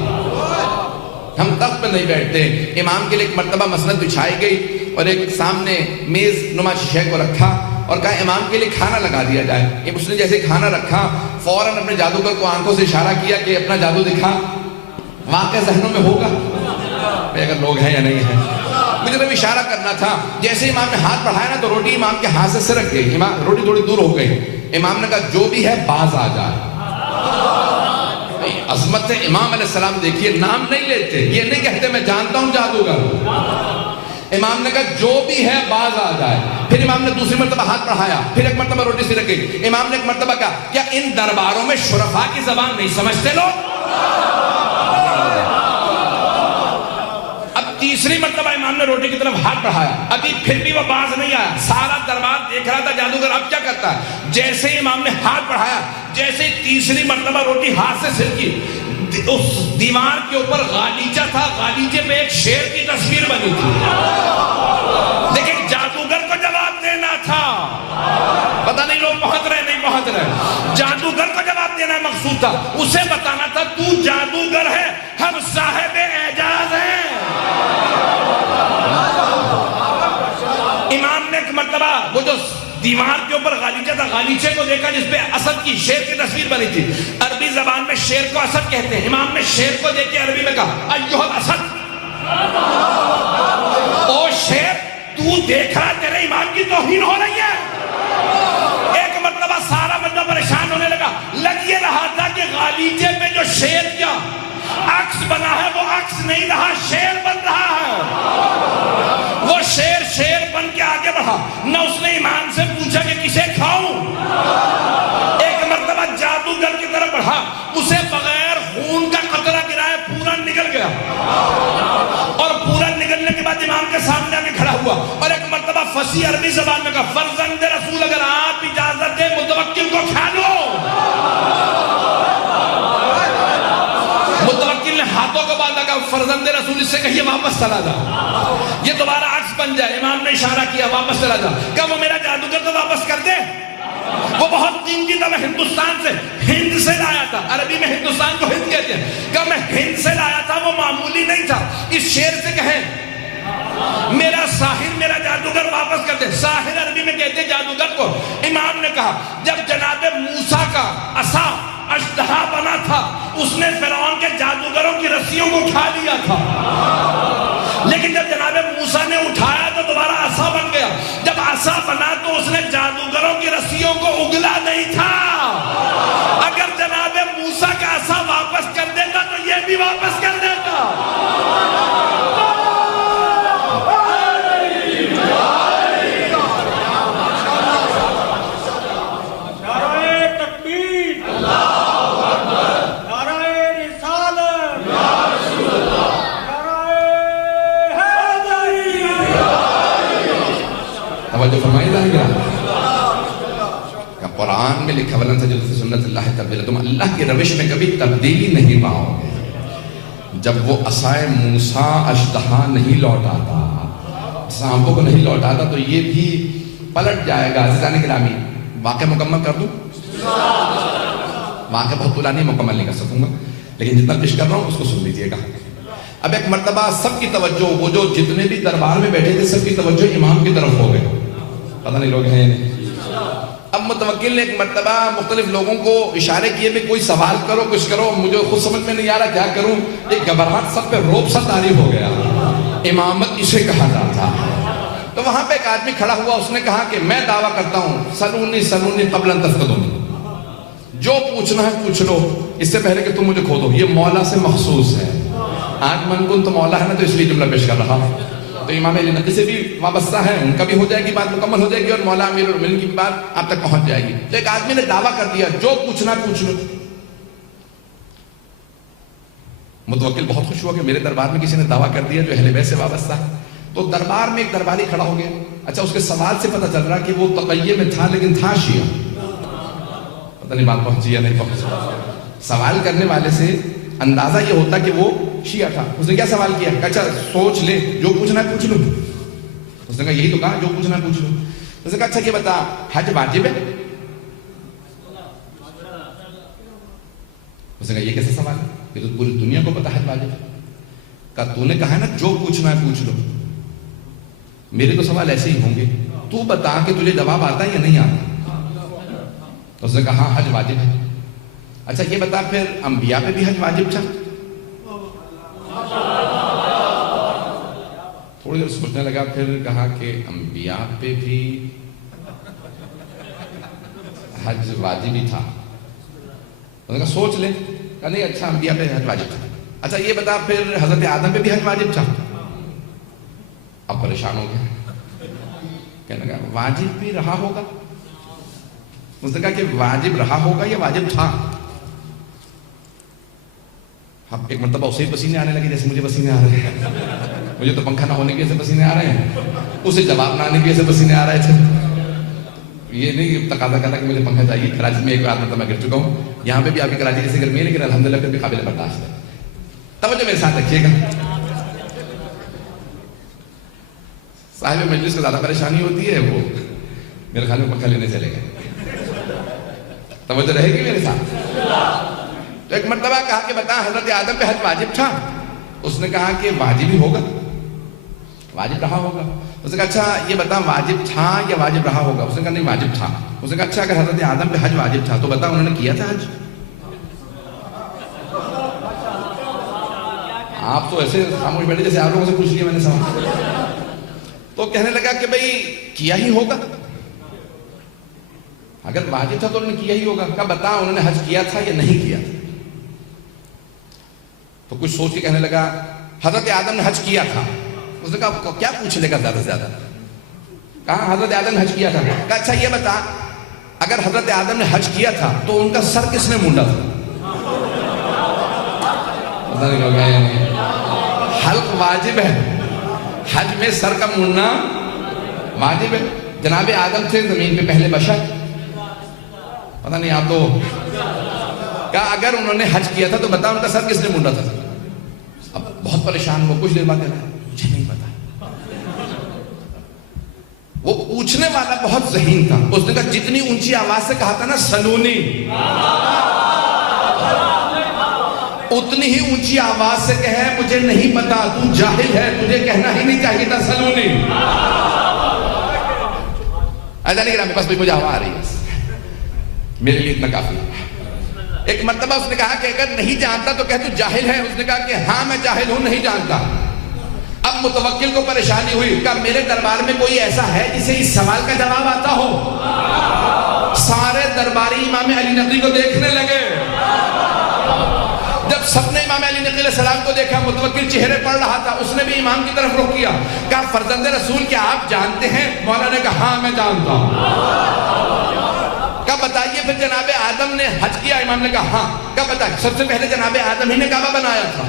ہم تخت پہ نہیں بیٹھتے. امام کے لیے ایک مرتبہ مسند بچھائی گئی اور ایک سامنے میز نما شیشے کو رکھا اور کہا امام کے لیے کھانا لگا دیا جائے. اس نے جیسے کھانا رکھا فوراً اپنے جادوگر کو آنکھوں سے اشارہ کیا کہ اپنا جادو دکھا. واقع ذہنوں میں ہوگا اگر لوگ ہیں یا نہیں ہیں, مجھے تو اشارہ کرنا تھا. جیسے امام نے ہاتھ بڑھایا نا تو روٹی امام کے ہاتھ سے سرک گئی. روٹی تھوڑی دور ہو گئی. امام نے کہا جو بھی ہے باز آ جائے. عظمت امام علیہ السلام دیکھیے, نام نہیں لیتے, یہ نہیں کہتے میں جانتا ہوں جادوگر. امام نے کہا جو بھی ہے باز آ جائے. پھر امام نے دوسری مرتبہ ہاتھ بڑھایا, پھر ایک مرتبہ روٹی سرک گئی. امام نے ایک مرتبہ کہا کیا ان درباروں میں شرفاء کی زبان نہیں سمجھتے لوگ؟ تیسری مرتبہ امام نے روٹی کی طرف ہاتھ بڑھایا, ابھی پھر بھی وہ باز نہیں آیا. سارا دربار دیکھ رہا تھا جادوگر اب کیا کرتا ہے. جیسے ہی امام نے ہاتھ بڑھایا, جیسے تیسری مرتبہ روٹی ہاتھ سے سرکی, اس دیوار کے اوپر غالیچہ تھا, غالیچے پہ ایک شیر کی تصویر بنی تھی. لیکن جادوگر کو جواب دینا تھا, پتہ نہیں لوگ پہنچ رہے نہیں پہنچ رہے. جادوگر کو جواب دینا مقصود تھا, اسے بتانا تھا تو جادوگر ہے, ہم صاحب اعجاز ہیں. امام نے ایک مرتبہ وہ جو دیوار کے اوپر غالیچہ تھا, غالیچے کو دیکھا جس پہ اسد کی, شیر کی تصویر بنی تھی. عربی زبان میں شیر کو اسد کہتے ہیں. امام نے شیر کو دیکھ کے عربی میں کہا ایھا الاسد, او شیر تو دیکھ رہا تیرے امام کی توہین ہو رہی ہے. ایک مرتبہ سارا بندہ پریشان ہونے لگا. لگ یہ رہا تھا کہ غالیچے پہ جو شیر کیا عکس بنا ہے وہ عکس نہیں رہا, شیر بن رہا ہے. وہ شیر بن کے آگے بڑھا. نہ اس نے امام سے پوچھا کہ کسے کھاؤں. ایک مرتبہ جادوگر کی طرف بڑھا, اسے بغیر خون کا قطرہ گرایا پورا نکل گیا. اور پورا نکلنے کے بعد امام کے سامنے آ کے کھڑا ہوا اور ایک مرتبہ فصیح عربی زبان میں کہا فرزند رسول اگر آپ اجازت دیں متوکل کو کھا لو. متوکل نے ہاتھوں کو باندھا, کہا فرزند رسول اس سے کہیے واپس چلا جا, یہ دوبارہ عکس بن جائے. امام نے اشارہ کیا واپس چلا جا. کہا وہ میرا جادوگر تو واپس کر دے, وہ بہت قیمتی تھا, میں ہندوستان سے ہند سے لایا تھا. عربی میں ہندوستان کو ہند کہتے ہیں. کہا میں ہند سے لایا تھا, وہ معمولی نہیں تھا. اس شیر سے کہیں میرا ساحر میرا جادوگر واپس کر دے. ساحر عربی میں کہتے ہیں جادوگر کو. امام نے کہا جب جناب موسیٰ کا عصا اژدہا بنا تھا اس نے فرعون کے جادوگروں کی رسیوں کو کھا لیا تھا, لیکن جب جناب موسیٰ نے اٹھایا تو دوبارہ عصا بن گیا. جب عصا بنا تو اس نے جادوگروں کی رسیوں کو اگلا نہیں تھا. اگر جناب موسیٰ کا عصا واپس کر دیتا تو یہ بھی واپس کر دیتا. توجہ فرمائی جائے گا. قرآن میں لکھا ولن تجد فی سنت اللہ تبدیلا, تم اللہ کی روش میں کبھی تبدیلی نہیں پاؤ گے. جب وہ عصائے موسیٰ اژدہا نہیں لوٹاتا, سانپوں کو نہیں لوٹاتا, تو یہ بھی پلٹ جائے گا. عزیزان گرامی واقعہ مکمل کر دوں, واقعہ بہت طولانی نہیں, مکمل نہیں کر سکوں گا, لیکن جتنا پیش کر رہا ہوں اس کو سن لیجیے گا. اب ایک مرتبہ سب کی توجہ, وہ جو جتنے بھی دربار میں بیٹھے تھے سب کی توجہ امام کی طرف ہو گئے. پتہ نہیں لوگ ہیں اب متوکل نے ایک مرتبہ مختلف لوگوں کو اشارے کیے بھی کوئی سوال کرو کچھ کرو، مجھے خود سمجھ میں نہیں آ رہا کیا کروں، ایک گھبراہٹ سب پہ روب سا طاری ہو گیا، امامت اسے کہا جاتا ہے۔ تو وہاں پہ ایک آدمی کھڑا ہوا، اس نے کہا کہ میں دعویٰ کرتا ہوں سلونی قبل ان تفتدونی، جو پوچھنا ہے پوچھ لو اس سے پہلے کہ تم مجھے کھو دو، یہ مولا سے مخصوص ہے۔ آج من کن تو مولا ہے نا، تو اس لیے جملہ پیش کر رہا ہوں۔ تو امام علی نقی سے بھی وابستہ ہے، ان کا بھی ہو جائے گی بات مکمل ہو جائے گی، اور مولا امیر المومنین کی بات آپ تک پہنچ جائے گی۔ تو ایک آدمی نے دعویٰ کر دیا جو پوچھنا ہے پوچھ لو۔ متوکل بہت خوش ہوا کہ میرے دربار میں کسی نے دعویٰ کر دیا جو اہل بیت سے وابستہ ہے۔ تو دربار میں ایک درباری کھڑا ہو گیا، اچھا اس کے سوال سے پتہ چل رہا کہ وہ تقیہ میں تھا لیکن تھا شیعہ، پتہ نہیں بات پہنچی یا نہیں پہنچی۔ سوال کرنے والے سے اندازہ یہ ہوتا کہ وہ شیعہ تھا۔ اس نے کیا سوال کیا؟ اچھا سوچ لے، جو پوچھنا ہے پوچھ لو۔ اس نے کہا یہی تو کہا جو پوچھنا ہے پوچھ لو۔ اس نے کہا اچھا یہ بتا حج واجب ہے؟ اس نے کہا یہ کیسا سوال ہے، یہ تو پوری دنیا کو پتا حج واجب ہے۔ کہا تو نے کہا ہے نا جو پوچھنا ہے پوچھ لو، میرے تو سوال ایسے ہی ہوں گے، تو بتا کہ تجھے جواب آتا ہے یا نہیں آتا۔ اس نے کہا ہاں حج واجب ہے۔ اچھا یہ بتا پھر انبیاء پہ بھی حج واجب تھا؟ تھوڑی دیر سوچنے لگا، پھر کہا کہ انبیاء پہ بھی حج واجب ہی تھا۔ اس نے کہا سوچ لے۔ کہا نہیں اچھا انبیاء پہ حج واجب تھا۔ اچھا یہ بتا پھر حضرت آدم پہ بھی حج واجب تھا؟ اب پریشان ہو گیا، کہنے لگا واجب بھی رہا ہوگا۔ اس نے کہا کہ واجب رہا ہوگا یا واجب تھا؟ اب ایک مرتبہ اسے پسینے آنے لگے جیسے مجھے پسینے آ رہے ہیں، مجھے تو پنکھا نہ ہونے کی وجہ سے پسینے آ رہے ہیں، اسے جواب نہ آنے کی وجہ سے پسینے آ رہے تھے۔ یہ نہیں تقاضا کرتا کہ مجھے پنکھا چاہیے۔ کراچی میں ایک بار مرتبہ گر چکا ہوں، یہاں پہ بھی آپ کی کراچی جیسے گرمی ہے لیکن الحمدللہ پھر بھی قابل برداشت ہے۔ توجہ میرے ساتھ رکھیے گا۔ صاحب مجلس کو زیادہ پریشانی ہوتی ہے، وہ میرے خیال میں پنکھا لینے چلے گئے۔ توجہ رہے گی میرے ساتھ۔ تو ایک مرتبہ کہا کہ بتا حضرت آدم پہ حج واجب تھا؟ اس نے کہا کہ واجب ہی ہوگا، واجب رہا ہوگا۔ اس نے کہا اچھا یہ بتا واجب تھا یا واجب رہا ہوگا؟ اس نے کہا نہیں واجب تھا۔ اس نے کہا اچھا اگر حضرت آدم پہ حج واجب تھا تو بتا انہوں نے کیا تھا حج؟ آپ تو ایسے خاموش بیٹھے جیسے آپ لوگوں سے پوچھ لیا میں نے سوال۔ تو کہنے لگا کہ بھئی کیا ہی ہوگا، اگر واجب تھا تو انہوں نے کیا ہی ہوگا۔ کہا بتا انہوں نے حج کیا تھا یا نہیں کیا تھا؟ تو کچھ سوچ کے کہنے لگا حضرت آدم نے حج کیا تھا۔ اس نے کہا کیا پوچھ لے گا زیادہ سے زیادہ؟ کہا حضرت آدم نے حج کیا تھا۔ کہا اچھا یہ بتا اگر حضرت آدم نے حج کیا تھا تو ان کا سر کس نے مونڈا تھا؟ پتہ نہیں لوگ آئے، حلق واجب ہے، حج میں سر کا مونڈنا واجب ہے۔ جناب آدم تھے زمین پہ پہلے بشر، پتہ نہیں آپ تو۔ کہا اگر انہوں نے حج کیا تھا تو بتا ان کا سر کس نے مونڈا تھا؟ اب بہت پریشان ہوا، کچھ دیر بعد کہنا مجھے نہیں پتا۔ وہ پوچھنے والا بہت ذہین تھا، اس نے کہا جتنی اونچی آواز سے کہا تھا نا سلونی، اتنی ہی اونچی آواز سے کہے مجھے نہیں پتا، تو جاہل ہے، تجھے کہنا ہی نہیں چاہیے تھا سلونی۔ ایسا نہیں کہ میرے پاس بھی مجھے ہوا آ رہی ہے، میرے لیے اتنا کافی ہے۔ ایک مرتبہ اس نے کہا کہ اگر نہیں جانتا تو کہہ تو جاہل ہے۔ اس نے کہا کہ ہاں میں جاہل ہوں، نہیں جانتا۔ اب متوکل کو پریشانی ہوئی، کہا میرے دربار میں کوئی ایسا ہے جسے اس سوال کا جواب آتا ہو؟ سارے درباری امام علی نقی کو دیکھنے لگے۔ جب سب نے امام علی نقی علیہ السلام کو دیکھا، متوکل چہرے پڑھ رہا تھا، اس نے بھی امام کی طرف رخ کیا، کہا فرزند رسول کیا آپ جانتے ہیں؟ مولا نے کہا ہاں میں جانتا ہوں۔ کہا بتائیے پھر جناب آدم نے حج کیا؟ امام نے کہا ہاں۔ کہا بتائیے سب سے پہلے جناب آدم ہی نے کعبہ بنایا تھا؟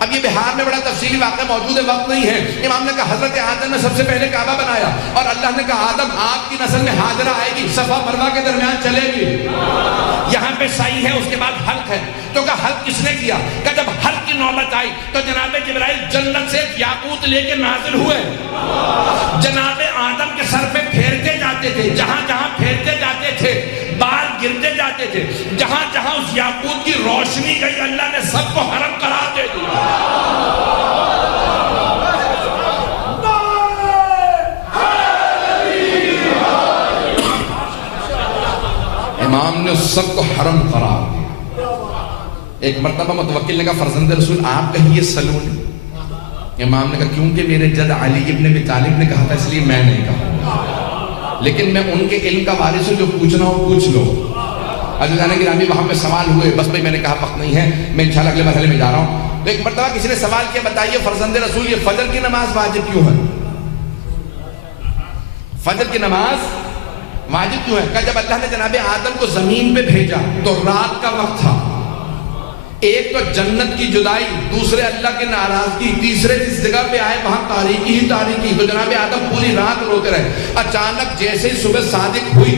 اب یہ بہار میں بڑا تفصیلی واقعہ موجود ہے، وقت نہیں ہے۔ امام نے کہا حضرت آدم نے سب سے پہلے کعبہ بنایا، اور اللہ نے کہا آدم آپ کی نسل میں ہاجرہ آئے گی، صفا مروہ کے درمیان چلے گی، یہاں پہ سعی ہے، اس کے بعد حلق ہے۔ تو کہا حلق کس نے کیا؟ کہ جب حلق کی نوبت آئی تو جناب جبرائیل جنت سے یاقوت لے کے نازل ہوئے، جناب آدم کے سر پہ پھیرتے جاتے تھے، جہاں جہاں پھیرتے جاتے تھے بال گرتے جاتے تھے، جہاں جہاں اس یاقوت کی روشنی گئی اللہ نے سب کو حرم قرار دے دیا۔ امام نے اس سب کو حرم قرار دیا۔ ایک مرتبہ متوکل نے کہا فرزند رسول آپ کہیے سلونی۔ امام نے کہا کیونکہ میرے جد علی ابن ابی طالب نے کہا تھا اس لیے میں نہیں کہا، لیکن میں ان کے علم کا وارث ہوں، جو پوچھنا ہو پوچھ لو۔ عزیزان گرامی وہاں پہ سوال ہوئے، بس بھائی میں نے کہا وقت نہیں ہے، میں انشاءاللہ اگلے مرحلے میں جا رہا ہوں۔ تو ایک مرتبہ کسی نے سوال کیا بتائیے فرزند رسول یہ فجر کی نماز واجب کیوں ہے؟ فجر کی نماز واجب کیوں ہے؟ کہ جب اللہ نے جناب آدم کو زمین پہ بھیجا تو رات کا وقت تھا، ایک تو جنت کی جدائی، دوسرے اللہ کی ناراضگی، تیسرے جس جگہ پہ آئے وہاں تاریکی ہی تاریکی، تو جناب آدم پوری رات روتے رہے۔ اچانک جیسے ہی صبح صادق ہوئی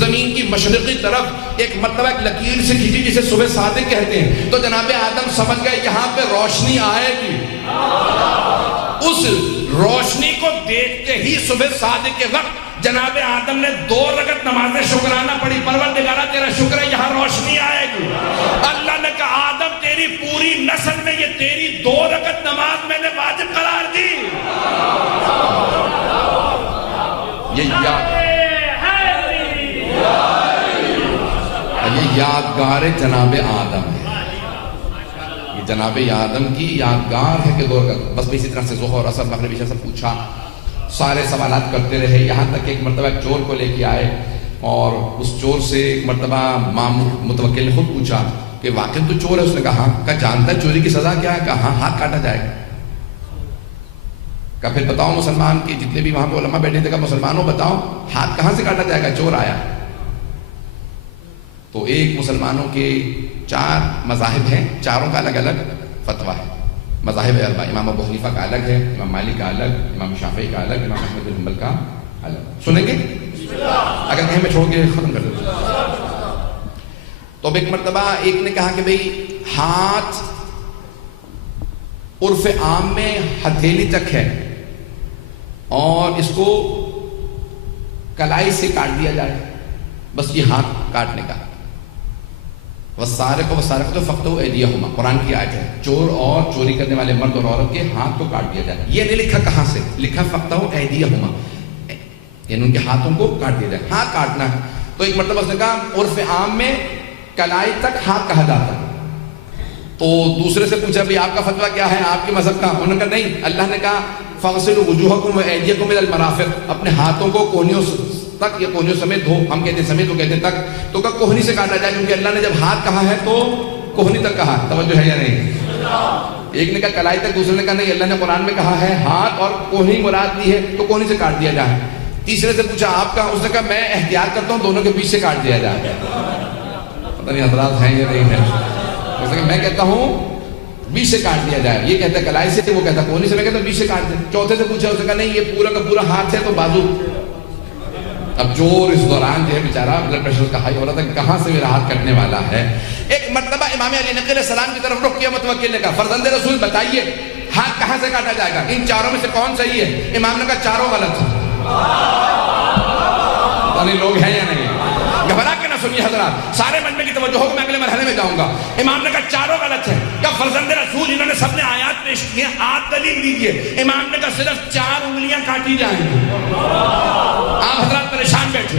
زمین کی مشرقی طرف ایک مرتبہ ایک لکیر سے کھینچی جسے صبح صادق کہتے ہیں، تو جناب آدم سمجھ گئے یہاں پہ روشنی آئے گی۔ اس روشنی کو دیکھتے ہی صبح صادق کے وقت جناب آدم نے 2 رکعت نماز شکرانہ پڑھی، پروردگارہ تیرا شکر ہے یہاں روشنی آئے گی۔ اللہ نے کہا آدم تیری پوری نسل میں یہ تیری 2 رکعت نماز میں نے واجب قرار دی۔ یہ یادگار جناب آدم ہے، یہ جناب آدم کی یادگار ہے کہ 2 رکعت، بس اسی طرح سے ظہر اثر مغرب عشاء سے پوچھا، سارے سوالات کرتے رہے، یہاں تک کہ ایک مرتبہ ایک چور کو لے کے آئے اور اس چور سے ایک مرتبہ متوکل نے خود پوچھا کہ واقعی تو چور ہے؟ اس نے کہا ہاں۔ کہا جانتا ہے چوری کی سزا کیا ہے؟ کہا ہاں، ہاتھ کاٹا جائے گا۔ کہا پھر بتاؤ مسلمان کی جتنے بھی وہاں پہ علماء بیٹھے تھے، کہا مسلمانوں بتاؤ ہاتھ کہاں سے کاٹا جائے گا؟ چور آیا۔ تو ایک مسلمانوں کے 4 مذاہب ہیں، چاروں کا الگ الگ فتویٰ ہے۔ مذاہب اربع، امام ابو حنیفہ کا الگ ہے، امام مالک کا الگ، امام شافعی کا الگ، امام احمد بن حنبل کا الگ۔ سنیں گے؟ اگر کہیں میں چھوڑ کے ختم کر دوں۔ تو اب ایک مرتبہ ایک نے کہا کہ بھئی ہاتھ عرف عام میں ہتھیلی تک ہے اور اس کو کلائی سے کاٹ دیا جائے، بس یہ ہاتھ کاٹنے کا۔ وَالسَّارِقُ وَالسَّارِقَةُ فَاقْطَعُوا أَيْدِيَهُمَا، قرآن کی آیت ہے، چور اور چوری کرنے والے مرد اور عورت کے ہاتھ کو کاٹ دیا جائے۔ یہ نہیں لکھا کہاں سے، لکھا فَاقْطَعُوا أَيْدِيَهُمَا، یعنی ان کے ہاتھوں کو کاٹ دیا جائے، ہاتھ کاٹنا ہے۔ تو ایک مرتبہ اس نے کہا عرف عام میں کلائی تک ہاتھ کہا جاتا ہے۔ تو دوسرے سے پوچھا بھی آپ کا فتویٰ کیا ہے، آپ کے مذہب کا؟ انہوں نے کہا نہیں، اللہ نے کہا فَاغْسِلُوا وُجُوهَكُمْ وَأَيْدِيَكُمْ إِلَى الْمَرَافِقِ، اپنے ہاتھوں کو کوہنیوں تک یا کوہنیوں سمیت دھو، ہم کہتے ہیں سمیت، وہ کہتے ہیں تک، تو کہا کوہنی سے کاٹا جائے کیونکہ اللہ نے جب ہاتھ کہا ہے تو کوہنی تک کہا۔ توجہ ہے یا نہیں؟ ایک نے کہا کلائی تک، دوسرے نے کہا نہیں، اللہ نے قرآن میں کہا ہے ہاتھ اور کوہنی مراد دی ہے تو کوہنی سے کاٹ دیا جائے۔ تیسرے سے پوچھا آپ کا؟ اس نے کہا میں احتیاط کرتا ہوں دونوں کے بیچ سے کاٹ دیا جائے۔ پتہ نہیں حضرات ہیں یا نہیں ہیں؟ اس نے کہا میں کہتا ہوں بیچ سے کاٹ دیا جائے، یہ کہتا ہے کلائی سے، وہ کہتا ہے کوہنی سے، میں کہتا ہوں بیچ سے کاٹ دیں۔ چوتھے سے پوچھا، اس نے کہا نہیں یہ پورا کا پورا ہاتھ ہے تو بازو۔ اب چور اس دوران جو ہے بیچارہ بلڈ پریشر کا ہائی ہو رہا تھا کہ کہاں سے میرا ہاتھ کٹنے والا ہے۔ ایک مرتبہ امام علی نقی علیہ السلام کی طرف رخ کیا متوکل نے کہا فرزند رسول بتائیے ہاتھ کہاں سے کاٹا جائے گا، ان چاروں میں سے کون صحیح ہے؟ امام نے کہا چاروں غلط ہیں۔ یعنی لوگ ہیں یا نہیں؟ گھبرا کے نہ سنیے حضرات، سارے مجمع کی توجہ ہو کہ میں اگلے مرحلے میں جاؤں گا۔ امام نے کہا چاروں غلط ہیں۔ کیا فرزند رسول انہوں نے سب نے آیات پیش کی ہیں، آپ دلیل دیجئے۔ امام نے کہا صرف 4 انگلیاں کاٹی جائیں گی۔ آپ حضرات پریشان بیٹھے۔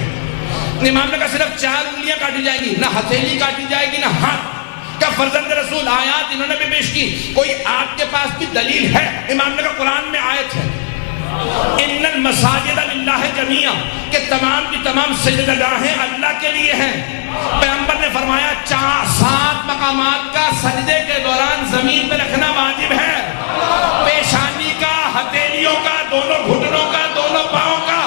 امام نے کہا صرف 4 انگلیاں کاٹی جائیں گی، نہ ہتھیلی کاٹی جائے گی نہ ہاتھ۔ کیا فرزند رسول آیات انہوں نے بھی پیش کی، کوئی آپ کے پاس بھی دلیل ہے؟ امام نے کہا قرآن میں آیت ہے ان المساجد للہ جمیعا، کہ تمام کی تمام سجدگاہیں اللہ کے لیے ہیں۔ پیغمبر نے فرمایا 7 مقامات کا سجدے کے دوران زمین پہ رکھنا واجب ہے، پیشانی کا، ہتھیلیوں کا، دونوں گھٹنوں کا، دونوں پاؤں کا۔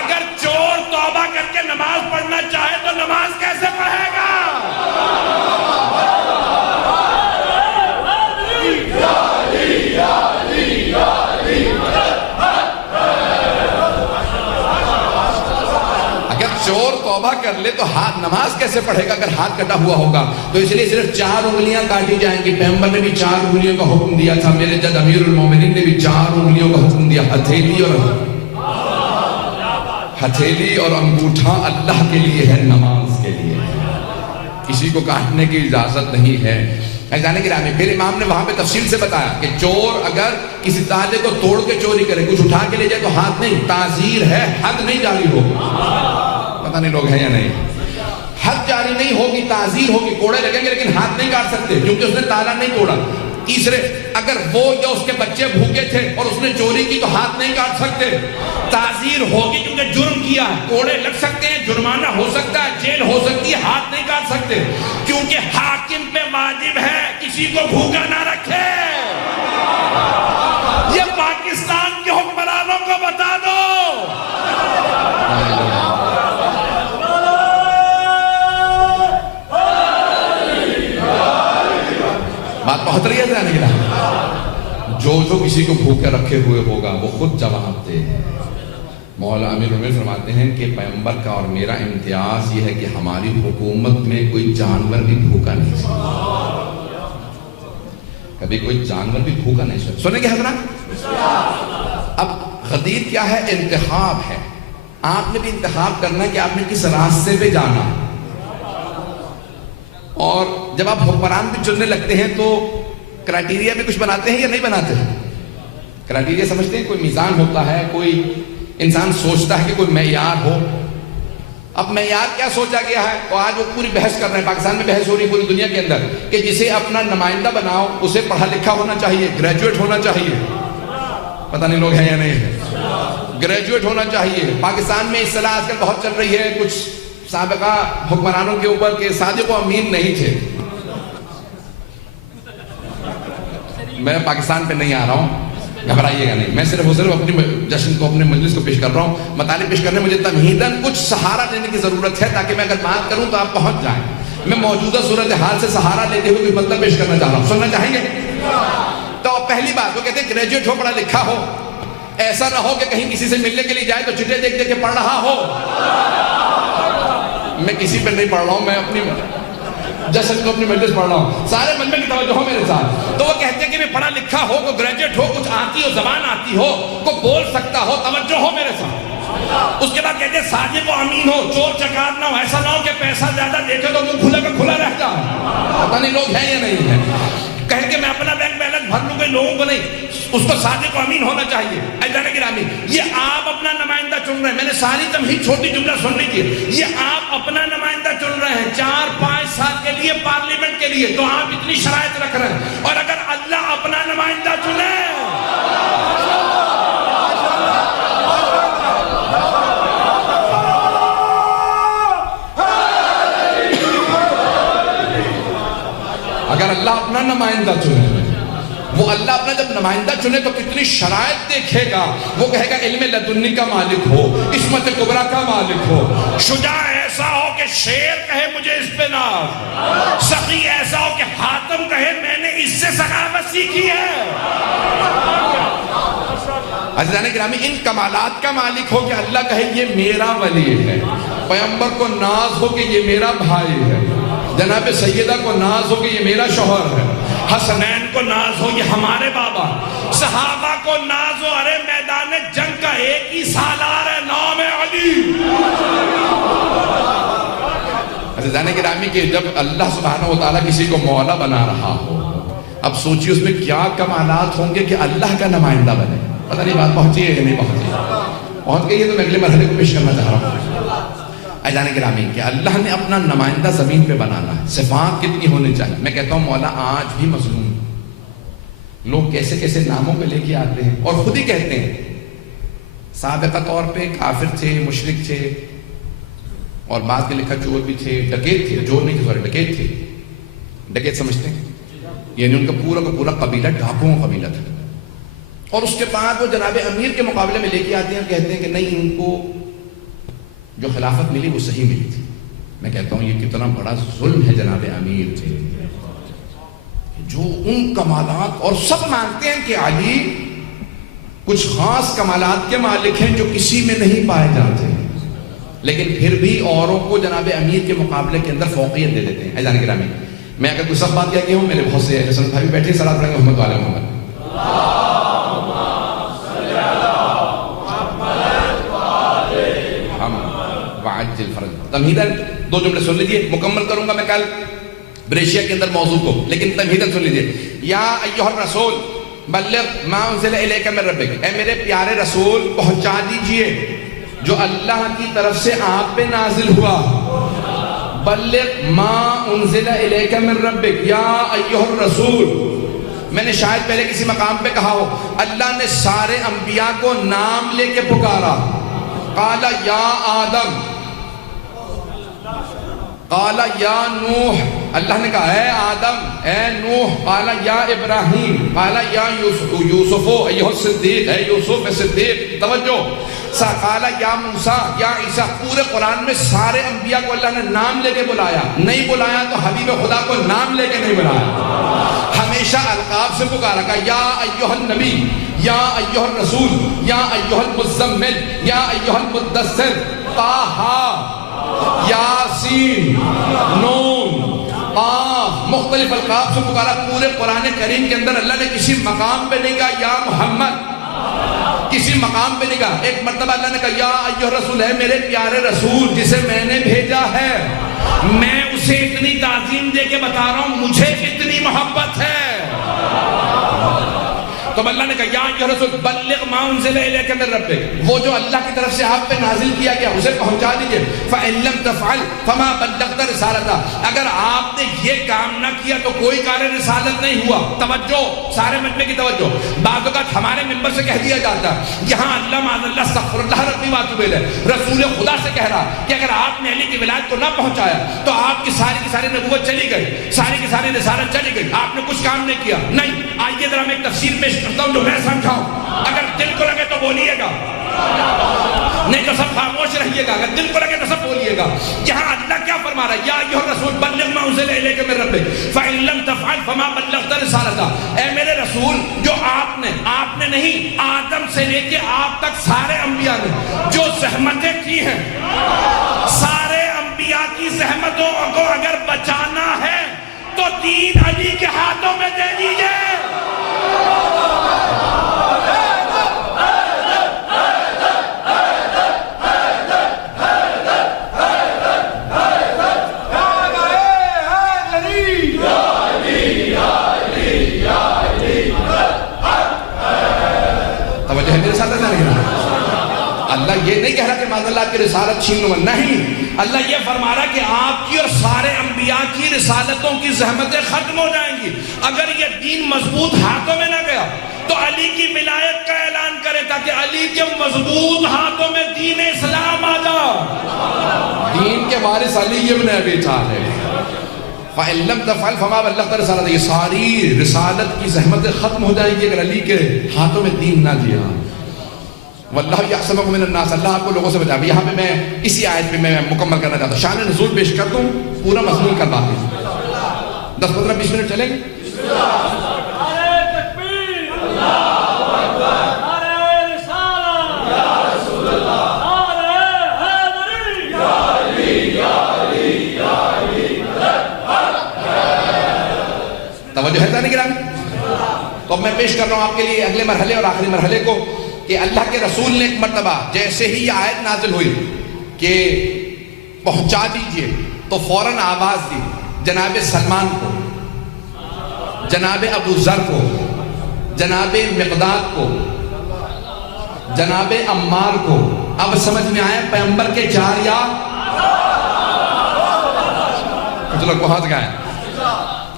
اگر چور توبہ کر کے نماز پڑھنا چاہے تو نماز کیسے پڑھے گا؟ چور توبہ کر لے تو ہاتھ نماز کیسے پڑھے گا اگر ہاتھ کٹا ہوا ہوگا؟ تو اس لیے صرف 4 انگلیاں کاٹی جائیں گی۔ پیغمبر نے بھی 4 انگلیوں کا حکم دیا تھا، میرے جد امیر المومنین نے بھی 4 انگلیوں کا حکم دیا۔ ہتھیلی اور انگوٹھا اللہ کے لیے ہے، نماز کے لیے، کسی کو کاٹنے کی اجازت نہیں ہے۔ جانے کی رامی پھر امام نے وہاں پہ تفصیل سے بتایا کہ چور اگر کسی تالے کو توڑ کے چوری کرے، کچھ اٹھا کے لے جائے تو ہاتھ نہیں، تعزیر ہے، حد نہیں جاری ہو۔ پتہ نہیں لوگ ہیں یا نہیں؟ جاری نہیں ہوگی، تعزیر ہوگی، کوڑے لگیں گے لیکن ہاتھ نہیں کاٹ سکتے کیونکہ اس نے تالا نہیں توڑا۔ تیسرے، اگر وہ یا اس کے بچے بھوکے تھے اور اس نے چوری کی تو ہاتھ نہیں کاٹ سکتے، تعزیر ہوگی کیونکہ جرم کیا ہے، کوڑے لگ سکتے ہیں، جرمانہ ہو سکتا ہے، جیل ہو سکتی ہے، ہاتھ نہیں کاٹ سکتے کیونکہ حاکم پہ واجب ہے کسی کو بھوکا نہ رکھے۔ یہ پاکستان کے حکمرانوں کو بتا دو۔ بات پہنچ رہی ہے ذہن میں؟ جو کسی کو بھوکے رکھے ہوئے ہوگا وہ خود جواب دے۔ مولا امیر عمر فرماتے ہیں کہ پیغمبر کا اور میرا امتیاز یہ ہے کہ ہماری حکومت میں کوئی جانور بھی بھوکا نہیں سوتا، کبھی کوئی جانور بھی بھوکا نہیں سوتا۔ سنیں گے حضرات؟ اب غدیر کیا ہے؟ انتخاب ہے۔ آپ نے بھی انتخاب کرنا ہے کہ آپ نے کس راستے پہ جانا، اور جب آپ حکمران بھی چننے لگتے ہیں تو کرائٹیریا بھی کچھ بناتے ہیں یا نہیں بناتے ہیں؟ کرائٹیریا سمجھتے ہیں؟ کوئی میزان ہوتا ہے، کوئی انسان سوچتا ہے کہ کوئی معیار ہو۔ اب معیار کیا سوچا گیا ہے؟ تو آج وہ پوری بحث کر رہے ہیں، پاکستان میں بحث ہو رہی ہے پوری دنیا کے اندر کہ جسے اپنا نمائندہ بناؤ اسے پڑھا لکھا ہونا چاہیے، گریجویٹ ہونا چاہیے۔ پتہ نہیں لوگ ہیں یا نہیں ہے؟ گریجویٹ ہونا چاہیے۔ پاکستان میں اصطلاح آج کل بہت چل رہی ہے کچھ سابقہ حکمرانوں کے اوپر کہ صادق و امین نہیں تھے۔ میں پاکستان پہ نہیں آ رہا ہوں، گھبرائیے گا نہیں، میں صرف اپنی جشن کو، اپنے مجلس کو پیش کر رہا ہوں۔ مطالب پیش کرنے مجھے تمہیداً کچھ سہارا دینے کی ضرورت ہے تاکہ میں اگر بات کروں تو آپ پہنچ جائیں۔ میں موجودہ صورتحال سے سہارا لیتے ہوئے کوئی مطلب پیش کرنا چاہ رہا ہوں، سننا چاہیں گے؟ تو پہلی بات وہ کہتے ہیں گریجویٹ ہو، پڑھا لکھا ہو، ایسا نہ ہو کہ کہیں کسی سے ملنے کے لیے جائے تو چٹے دیکھ دیکھ کے پڑھ رہا ہو۔ میں کسی پہ نہیں پڑھ رہا ہوں، میں اپنی جشن کو، اپنی مجلس پڑھ رہا ہوں، سارے مجمع کی توجہ ہو میرے ساتھ۔ تو وہ کہتے ہیں کہ میں پڑھا لکھا ہو، کوئی گریجویٹ ہو، کچھ آتی ہو، زبان آتی ہو، کوئی بول سکتا ہو، توجہ ہو میرے ساتھ۔ اس کے بعد کہتے ہیں صادق و امین ہو، چور چکار نہ ہو، ایسا نہ ہو کہ پیسہ زیادہ دیکھے تو منہ کھلا کا کھلا رہتا ہے۔ پتہ نہیں لوگ ہیں یا نہیں ہیں؟ کہیں کہ میں اپنا بینک بیلنس بھر لوں گے، لوگوں کو نہیں، اس کو صادق و امین ہونا چاہیے۔ اجانے گرامی، یہ آپ اپنا نمائندہ چن رہے ہیں، میں نے ساری تمہید چھوٹی جملہ سن لیجیے، یہ آپ اپنا نمائندہ چن رہے ہیں 4-5 سال کے لیے پارلیمنٹ کے لیے، تو آپ اتنی شرائط رکھ رہے ہیں، اور اگر اللہ اپنا نمائندہ چنے اگر اللہ اپنا نمائندہ چنے، وہ اللہ اپنا جب نمائندہ چنے تو کتنی شرائط دیکھے گا۔ وہ کہے گا علم لدنی کا مالک ہو، عصمت کبریٰ کا مالک ہو، شجاع ایسا ہو کہ شیر کہے مجھے اس پہ ناز، سخی ایسا ہو کہ حاتم کہے میں نے اس سے سخاوت سیکھی ہے۔ عزیزان گرامی، ان کمالات کا مالک ہو کہ اللہ کہے یہ میرا ولی ہے، پیغمبر کو ناز ہو کہ یہ میرا بھائی ہے، جناب سیدہ کو ناز ہو کہ یہ میرا شوہر ہے، حسنین کو ناز ہو یہ ہمارے بابا، صحابہ کو ناز ہو ارے میدان جنگ کا ایک ہی سالار ہے، نام علی۔ عزیزان گرامی کہ جب اللہ سبحانہ وتعالیٰ کسی کو مولا بنا رہا ہو، اب سوچیے اس میں کیا کمالات ہوں گے کہ اللہ کا نمائندہ بنے۔ پتہ نہیں بات پہنچی ہے یا نہیں پہنچی؟ پہنچ گئی ہے تو میں اگلے مرحلے کو پیش کرنا چاہ رہا ہوں۔ اجانے گرامی کہ اللہ نے اپنا نمائندہ زمین پہ بنانا ہے، صفات کتنی ہونی چاہیے۔ میں کہتا ہوں مولا آج بھی مظلوم، لوگ کیسے کیسے ناموں پہ لے کے آتے ہیں اور خود ہی کہتے ہیں سابقہ طور پہ کافر تھے، مشرک تھے، اور بعض کے لکھا چور بھی تھے، ڈکیت تھے، چور نہیں تھے، ڈکیت تھے۔ ڈکیت سمجھتے ہیں؟ یعنی ان کا پورا قبیلہ ڈاکوؤں کا قبیلہ تھا، اور اس کے بعد وہ جناب امیر کے مقابلے میں لے کے آتے ہیں اور کہتے ہیں کہ نہیں، ان کو جو خلافت ملی وہ صحیح ملی تھی۔ میں کہتا ہوں یہ کتنا بڑا ظلم ہے جناب امیر تھے، جو ان کمالات، اور سب مانتے ہیں کہ علی کچھ خاص کمالات کے مالک ہیں جو کسی میں نہیں پائے جاتے، لیکن پھر بھی اوروں کو جناب امیر کے مقابلے کے اندر فوقیت دے دیتے ہیں۔ اذان گرامی، میں اگر کوئی سخت بات کہہ گیا ہوں، میرے بہت سے حسن بھائی بیٹھے صلاۃ پڑھیں گے محمد والے محمد۔ تمہیداً 2 جملے سن لیجئے، مکمل کروں گا میں کل بریشیا کے اندر موضوع کو، لیکن تمہیداً سن لیجئے۔ یا ایھا الرسول بلغ ما انزل الیک من ربک، اے میرے پیارے رسول پہنچا دیجئے جو اللہ کی طرف سے آپ پہ نازل ہوا، بلغ ما انزل الیک من ربک یا ایھا الرسول. میں نے شاید پہلے کسی مقام پہ کہا ہو اللہ نے سارے انبیاء کو نام لے کے پکارا. قال یا آدم، قال یا نوح، اللہ نے کہا اے آدم، اے نوح. قال یا ابراہیم، قال یا یوسف ایھا الصدیق، اے یوسف صدیق. توجہ. قال یا موسیٰ، یا عیسیٰ. پورے قرآن میں سارے انبیاء کو اللہ نے نام لے کے بلایا. نہیں بلایا تو حبیب خدا کو نام لے کے نہیں بلایا، ہمیشہ القاب سے پکارا. کہا یا ایھا النبی، یا ایھا الرسول، یا ایھا المزمل، یا ایھا المدثر. طٰہٰ، یاسین، نون، قاف. مختلف القاب سے پکارا. پورے قرآن کریم کے اندر اللہ نے کسی مقام پہ نہیں کہا یا محمد، کسی مقام پہ نہیں کہا. ایک مرتبہ اللہ نے کہا یا ایھا الرسول، ہے میرے پیارے رسول جسے میں نے بھیجا ہے، میں اسے اتنی تعظیم دے کے بتا رہا ہوں مجھے کتنی محبت ہے. تو اللہ نے کہا یا ایھا الرسول بلغ ما انزل الیک من ربک، وہ جو اللہ کی طرف سے آپ پہ نازل کیا گیا اسے پہنچا دیجئے. فإن لم تفعل فما بلغت رسالتہ، اگر آپ نے یہ کام نہ کیا تو کوئی کار رسالت نہیں ہوا. توجہ، سارے مجمع کی توجہ. بعض اوقات ہمارے ممبر سے کہہ دیا جاتا ہے، یہاں اللہ معاذ اللہ استغفر اللہ ربی واتوب الیہ، رسول خدا سے کہہ رہا کہ اگر آپ نے علی کی ولایت کو نہ پہنچایا تو آپ کی ساری نبوت چلی گئی، ساری کی ساری رسالت چلی گئی، آپ نے کچھ کام نہیں کیا. نہیں. آئیے ذرا میں ایک تفسیر پیش کرتا ہوں جو میں سمجھاؤں. اگر دل کو لگے تو بولیے گا، نہیں تو سب خاموش رہیے گا. اگر دل کو لگے تو سب بولیے گا. یہاں اللہ کیا فرما رہا ہے؟ یا ایھا الرسول بلغ ما انزل الیک من ربک فإن لم تفعل فما بلغت رسالتہ. اے میرے رسول، جو آپ نے نہیں، آدم سے لے کے آپ تک سارے انبیاء نے جو زحمتیں کی ہیں، سارے انبیاء کی زحمتوں کو اگر بچانا ہے تو دین علی کے ہاتھوں میں دے دیجئے. اللہ یہ نہیں کہہ رہا کہ معاذ اللہ کی رسالت چھین لوں، نہیں. اللہ یہ فرما رہا کہ آپ کی اور سارے انبیاء کی رسالتوں کی زحمتیں ختم ہو جائیں گی. اگر یہ دین مضبوط ہاتھوں میں نہ گیا تو علی کی ولایت کا اعلان کرے تاکہ علی کے مضبوط ہاتھوں میں دین اسلام آ جائے. دین کے وارث علی ابن ابی طالب. فَإِن لَمْ تَفْعَلْ فَمَا بَلَّغْتَ رِسَالَتَهُ. یہ ساری رسالت کی زحمتیں ختم ہو جائیں گی اگر علی کے ہاتھوں میں دین نہ دیا. واللہ یعصمکم من الناس، اللہ آپ کو لوگوں سے بچائے. یہاں پہ میں اسی آیت پہ میں مکمل کرنا چاہتا ہوں. شان نزول پیش کر دوں، پورا مضمون کر باقی 10-15-20 منٹ چلیں گے. توجہ ہے نہیں گرامی؟ تو اب میں پیش کر رہا ہوں آپ کے لیے اگلے مرحلے اور آخری مرحلے کو کہ اللہ کے رسول نے ایک مرتبہ جیسے ہی یہ آیت نازل ہوئی کہ پہنچا دیجئے تو فوراً آواز دی جناب سلمان کو، جناب ابو ذر کو، جناب مقداد کو، جناب عمار کو. اب سمجھ میں آیا پیغمبر کے 4 یا کچھ لوگ پہنچ گئے.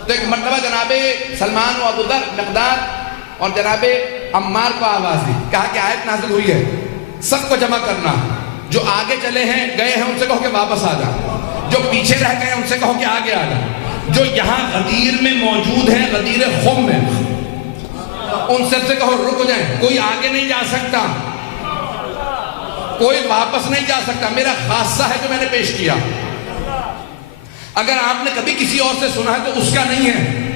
تو ایک مرتبہ جناب سلمان و ابو ذر، مقداد اور جناب عمار کو آواز دی. کہا کہ آیت نازل ہوئی ہے، سب کو جمع کرنا. جو آگے چلے ہیں گئے ہیں ان سے کہو کہ واپس آ جا، جو پیچھے رہ گئے ہیں ان سے کہو کہ آگے آ جا، جو یہاں غدیر میں موجود ہیں، غدیر خم میں، ان سب سے کہو رک جائیں. کوئی آگے نہیں جا سکتا، کوئی واپس نہیں جا سکتا. میرا خاصہ ہے جو میں نے پیش کیا. اگر آپ نے کبھی کسی اور سے سنا ہے تو اس کا نہیں ہے،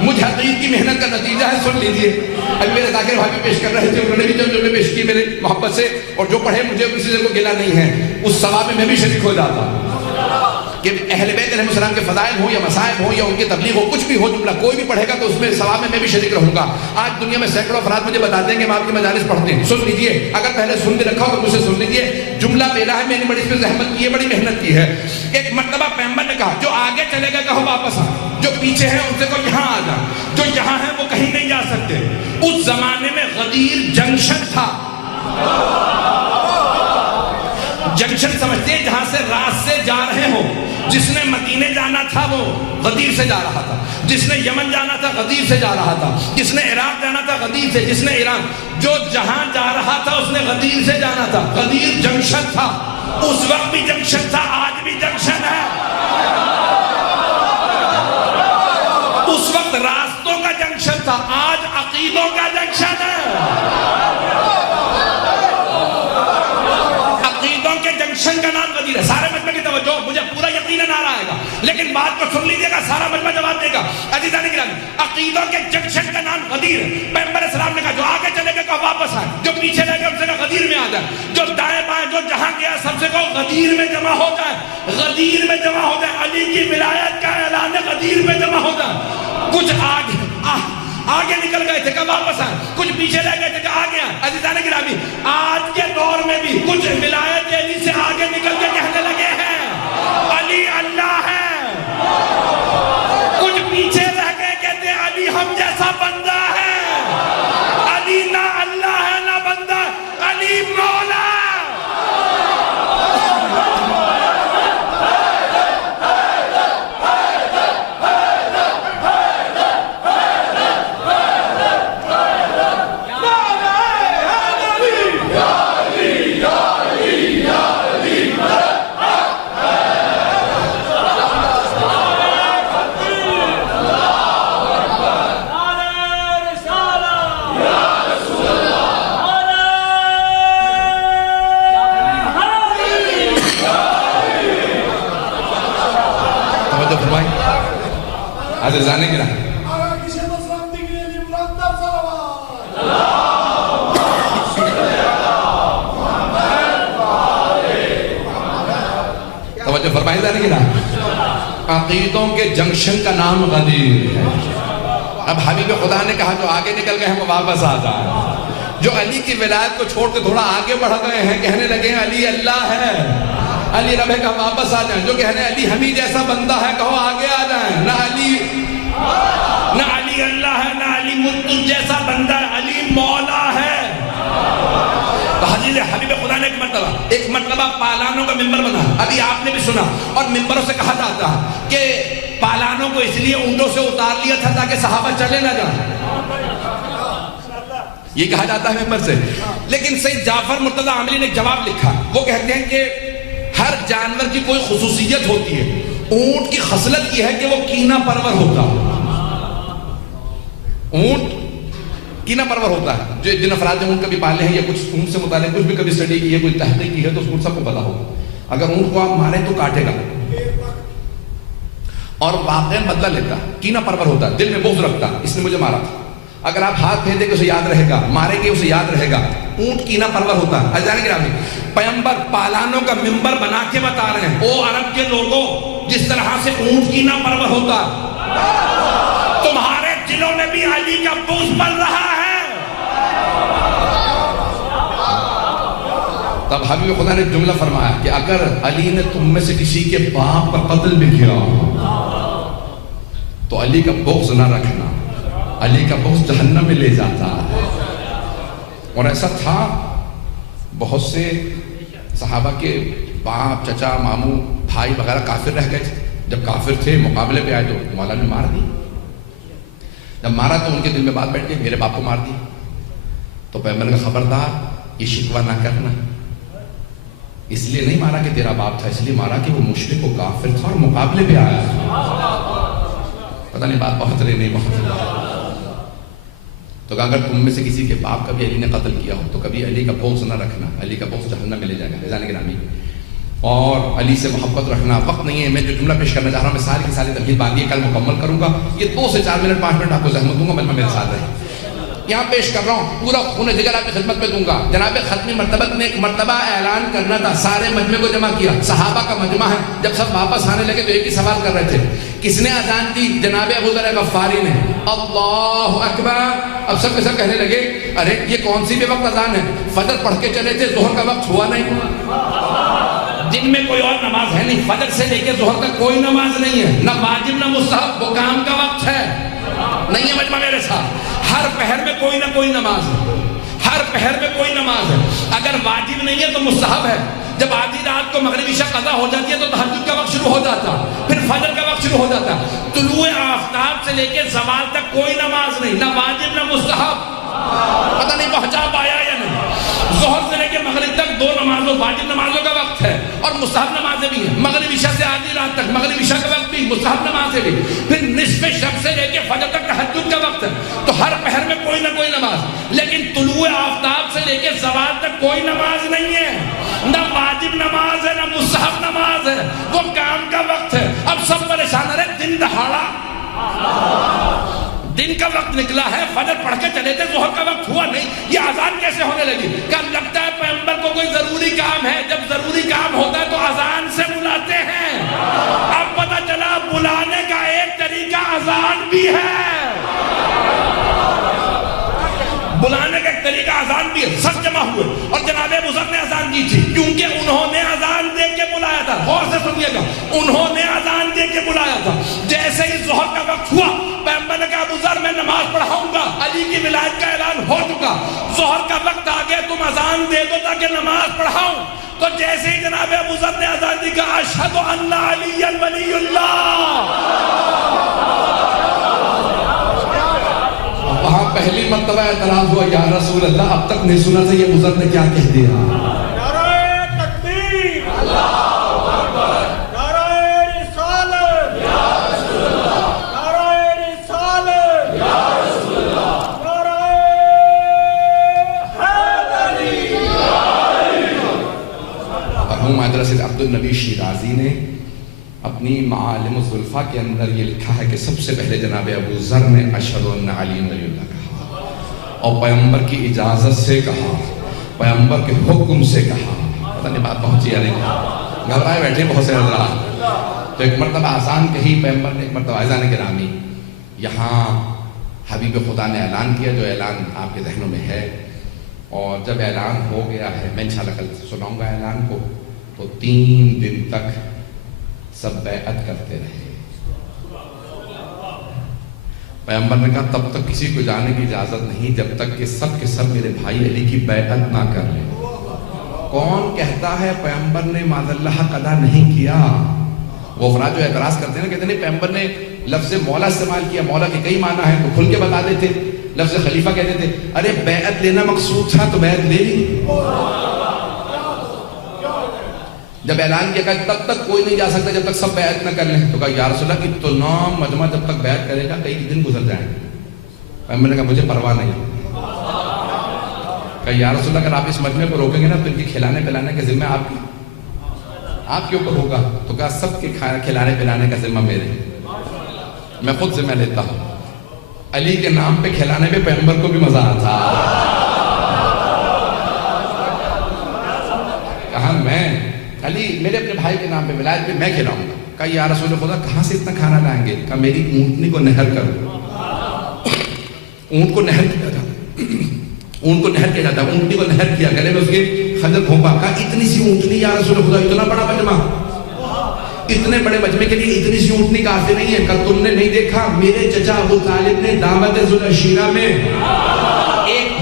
مجھ حقیق کی محنت کا نتیجہ ہے. سن لیجئے. ابھی میرے ذاکر بھائی بھی پیش کر رہے تھے، انہوں نے بھی جو پیش کی میرے محبت سے، اور جو پڑھے مجھے کسی سے کوئی گلہ نہیں ہے، اس ثواب میں بھی شریک ہو جاتا کہ اہل بیت علیہ السلام کے فضائل ہوں یا مصائب ہوں یا ان کی تبلیغ ہو، کچھ بھی ہو، جملہ کوئی بھی پڑھے گا تو اس میں ثواب میں بھی شریک رہوں گا. آج دنیا میں سینکڑوں افراد مجھے بتاتے ہیں کہ ہم آپ کی مجالس پڑھتے ہیں. سن لیجئے، اگر پہلے سن بھی رکھا ہو تو مجھ سے سن لیجئے. جملہ میرا ہے، میں نے بڑی اس میں زحمت کی ہے، بڑی محنت کی ہے. ایک مرتبہ پیغمبر نے کہا جو آگے چلے گا کہو واپس آ، جو پیچھے ہیں ان سے کہو یہاں آ جا، جو یہاں ہیں وہ کہیں نہیں جا سکتے. اس زمانے میں غدیر جنکشن تھا. جنکشن سمجھتے ہیں جہاں سے راست سے جا رہے ہوں. جس نے مدینے جانا تھا وہ غدیر سے جا رہا تھا, جس نے یمن جانا تھا غدیر سے جا رہا تھا, جس نے عراق جانا تھا غدیر سے, جس نے ایران, جو جہاں جا رہا تھا اس نے غدیر سے جانا تھا. غدیر جنکشن تھا, اس وقت بھی جنکشن تھا, آج بھی جنکشن ہے. اس وقت راستوں کا جنکشن تھا, آج عقیدوں کا جنکشن ہے. عقیدوں کے جنکشن کا نام غدیر ہے. سارے مجمع کی توجہ, مجھے پورا یقیناً آ رہا ہے گا, لیکن بات کو سن لیجیے گا, سارا مجمع جواب دے گا. عزیزان گرامی, عقیدوں کے جنکشن کا نام غدیر ہے. پیغمبر اسلام نے کہا جو آگے چلے گا کہا واپس آئے, جو پیچھے رہ گیا ان سے کہا غدیر میں آ جائے, جو دائیں بائیں جو جہاں گیا سب سے کہو غدیر میں جمع ہو جائے, غدیر میں جمع ہو جائے. علی کی ولایت کا اعلان ہے, غدیر میں جمع ہو جائے. کچھ آگے نکل گئے تھے کہ واپس آئے, کچھ پیچھے رہ گئے تھے کہ آگے آئے. عزیزان گرامی, آج کے دور میں بھی کچھ ولایت علی سے آگے نکل کے کہنے لگے ہیں علی اللہ ہے, کچھ پیچھے رہ گئے کہتے ہیں علی ہم جیسا بندہ ہے. علی نہ اللہ ہے نہ بندہ, علی مولا. عزیزان گرامی, توجہ فرمائیں جانے گی نا. عقیدوں کے جنکشن کا نام غدیر ہے. اب حبیب خدا نے کہا جو آگے نکل گئے ہیں وہ واپس آ جائیں. جو علی کی ولایت کو چھوڑ کے تھوڑا آگے بڑھ گئے ہیں, کہنے لگے ہیں علی اللہ ہے, علی رب ہے, کہا واپس آ جائیں. جو کہنے علی ہمیں جیسا بندہ ہے کہو آگے آ جائیں. نہ علی اللہ ہے, نہ علی ملک جیسا بندہ ہے, علی مولا ہے. تو حضرت حبیب خدا نے ایک مرتبہ پالانوں کا ممبر بنا, ابھی آپ نے بھی سنا, اور ممبروں سے کہا جاتا ہے کہ پالانوں کو اس لیے اونٹوں سے اتار لیا تھا تاکہ صحابہ چلے نہ جائیں, یہ کہا جاتا ہے ممبر سے. لیکن سید جعفر مرتضی عاملی نے جواب لکھا, وہ کہتے ہیں کہ ہر جانور کی کوئی خصوصیت ہوتی ہے. اونٹ کی خصلت یہ ہے کہ وہ کینہ پرور ہوتا ہے. اونٹ کینہ پرور ہوتا ہے. جو جن افراد نے اونٹ کبھی پالے ہیں یا کچھ اونٹ سے متعلق کچھ بھی کبھی اسٹڈی کی ہے, کوئی تحقیق کی ہے, تو اس کو سب کو پتا ہوگا. اگر اونٹ کو آپ ماریں تو کاٹے گا اور واقعاً بدلہ لیتا, کینہ پرور ہوتا ہے, دل میں بغض رکھتا, اس نے مجھے مارا تھا. اگر آپ ہاتھ پھیر دیں گے اسے یاد رہے گا, ماریں گے اسے یاد رہے گا. اونٹ کینہ پرور ہوتا ہے. عزیزان گرامی, پیغمبر پالانوں کا ممبر بنا کے بتا رہے ہیں, او عرب کے لوگوں, جس طرح سے اونٹ کینہ پرور ہوتا ہے, تمہارے دلوں میں بھی علی کا بغض پل رہا ہے. تب حبیب خدا نے جملہ فرمایا کہ اگر علی نے تم میں سے کسی کے باپ کا قتل بھی کیا تو علی کا بغض نہ رکھنا, علی کا بغض جہنم میں لے جاتا ہے. اور ایسا تھا, بہت سے صحابہ کے باپ, چچا, ماموں, بھائی وغیرہ کافر رہ گئے تھے. جب کافر تھے مقابلے پہ آئے تو مولا نے مار دی. جب مارا تو ان کے دل میں بات بیٹھ گئی, میرے باپ کو مار دی. تو پیغمبر کا خبردار, یہ شکوہ نہ کرنا, اس لیے نہیں مارا کہ تیرا باپ تھا, اس لیے مارا کہ وہ مشرک و کافر تھا اور مقابلے پہ آیا. پتہ نہیں بات بہت رہی نہیں بہت. تو اگر تم میں سے کسی کے باپ کا بھی علی نے قتل کیا ہو تو کبھی علی کا بغض نہ رکھنا, علی کا بغض جہنم میں لے جائے گا. عزیزان گرامی, اور علی سے محبت رکھنا. وقت نہیں ہے, میں جو جملہ پیش کرنا چاہ رہا ہوں میں ساری کی ساری تمہید باندھی ہے, کل مکمل کروں گا. یہ 2 سے 4 منٹ 5 منٹ آپ کو زحمت دوں گا, مجمع میرے ساتھ رہے. یہاں پیش کر رہا ہوں, پورا خون جگر آپ کی خدمت میں دوں گا. جناب ختمی مرتبہ نے ایک مرتبہ اعلان کرنا تھا, سارے مجمع کو جمع کیا, صحابہ کا مجمع ہے. جب سب واپس آنے لگے تو ایک ہی سوال کر رہے تھے, کس نے اذان دی؟ جناب ابو ذر غفاری نے. اللہ اکبر. اب سب کے سب کہنے لگے, ارے یہ کون سی بے وقت اذان ہے, فجر پڑھ کے چلے تھے, ظہر کا وقت ہوا نہیں. دن میں کوئی اور نماز ہے نہیں, فجر سے لے کے ظہر تک کوئی نماز نہیں ہے, نہ واجب نہ مستحب, وہ کام کا وقت ہے. نہیں ہے مجمع میرے ساتھ, ہر پہر میں کوئی نہ کوئی نماز ہے, ہر پہر میں کوئی نماز ہے. اگر واجب نہیں ہے تو مستحب ہے, جب آدھی رات کو مغرب عشاء قضا ہو جاتی ہے تو تہجد کا وقت شروع ہو جاتا، پھر فجر کا وقت شروع ہو جاتا. طلوع آفتاب سے لے کے زوال تک کوئی نماز نہیں، نہ واجب نہ مستحب. پتہ نہیں پہنچا پایا یا نہیں. ظہر سے لے کے مغرب تک دو نمازوں، واجب نمازوں کا وقت ہے اور مستحب نمازیں بھی ہیں. مغرب عشاء سے آدھی رات تک مغرب عشاء کا وقت بھی، مستحب نمازیں بھی. پھر نصف شب سے لے کے فجر تک تہجد کا وقت ہے. تو ہر پہر میں کوئی نہ کوئی نماز. لیکن طلوع آفتاب سے لے کے زوال تک کوئی نماز نہیں ہے، نہ واجب نماز ہے نہ مستحب نماز ہے. وہ کام کا وقت ہے. اب سب پریشان رہے، دن دہاڑا دن کا وقت نکلا ہے، فجر پڑھ کے چلے تھے، ظہر کا وقت ہوا نہیں، یہ اذان کیسے ہونے لگی؟ کہ لگتا ہے پیغمبر کو کوئی ضروری کام ہے. جب ضروری کام ہوتا ہے تو اذان سے بلاتے ہیں. اب پتہ چلا بلانے کا ایک طریقہ اذان بھی ہے. بلانے کا ایک طریقہ اذان بھی ہے. سب جمع ہوئے اور جناب ابو ذر نے اذان کی تھی، کیونکہ انہوں نے اذان دے کے بلایا تھا. غور سے سنیے گا، انہوں نے اذان دے کے بلایا تھا. جیسے ہی ظہر کا وقت ہوا، پیغمبر نے کہا ابو ذر میں نماز پڑھاؤں گا، علی کی ولایت کا اعلان ہو چکا. ظہر کا وقت آ گیا، تم اذان دے دو تاکہ نماز پڑھاؤں. تو جیسے ہی جناب ابو ذر نے اذان دی، کہا اشہد ان علی ولی اللہ. وہاں پہلی مرتبہ اعتراض ہوا، یا رسول اللہ اب تک نہیں سنا تھا یہ ابو ذر نے کیا کہہ دیا. حضرت عبد النبی شیرازی نے اپنی معالم الزلفاء کے اندر یہ لکھا ہے کہ سب سے پہلے جناب ابو ذر نے اشہد ان علی ولی اللہ کہا، اور پیغمبر کی اجازت سے کہا، پیغمبر کے حکم سے کہا. پتہ نہیں بات پہنچی یا نہیں، گھبرائے بیٹھے بہت سے حضرات. تو ایک مرتبہ آسان کہی پیغمبر نے، ایک مرتبہ اعزان گرامی یہاں حبیب خدا نے اعلان کیا، جو اعلان آپ کے ذہنوں میں ہے. اور جب اعلان ہو گیا ہے، میں انشاءاللہ کل سناؤں گا اعلان کو، تو 3 دن تک سب بیعت کرتے رہے. پیغمبر نے کہا تب تک کسی کو جانے کی اجازت نہیں جب تک کہ سب کے سب میرے بھائی علی کی بیعت نہ کر لیں. کون کہتا ہے پیغمبر نے معاذ اللہ حق ادا نہیں کیا؟ وہ افراد جو اعتراض کرتے ہیں نا، کہتے ہیں پیغمبر نے لفظ مولا استعمال کیا، مولا کے کئی معنی ہیں تو کھل کے بتا دیتے. لفظ خلیفہ کہتے تھے، ارے بیعت لینا مقصود تھا تو بیعت لے لی. جب اعلان کیا کہ تب تک کوئی نہیں جا سکتا جب تک سب بیعت نہ کر لیں، تو کہا یا رسول اللہ اتنا مجمع جب تک بیعت کرے گا کئی دن گزر جائیں گے. پیغمبر نے کہا مجھے پرواہ نہیں. کہا یا رسول اللہ اگر آپ اس مجمع کو روکیں گے نا تو ان کے کھلانے پلانے کا ذمہ آپ کے اوپر ہوگا. تو کہا سب کے کھلانے پلانے کا ذمہ میرے، میں خود ذمہ لیتا ہوں. علی کے نام پہ کھلانے پہ پیغمبر کو بھی مزہ آتا. کہا میں علی میرے اپنے بھائی کے نام پہ ولایت پہ میں کھلاؤں گا. کہا یا رسول خدا کہاں سے اتنا کھانا لائیں گے؟ کہا میری اونٹنی کو نہر کرو. اونٹ کو نہر کیا جاتا، اونٹ کو نہر کیا جاتا، اونٹنی کو نہر کیا، گلے میں اس کے خنجر گھونپا. کہا اتنی سی اونٹنی یا رسول خدا، اتنا بڑا مجمع، اتنے بڑے مجمع کے لیے اتنی سی اونٹنی کافی نہیں ہے. کہا تم نے نہیں دیکھا میرے چچا ابو طالب نے دعوت ذوالعشیرہ میں ایک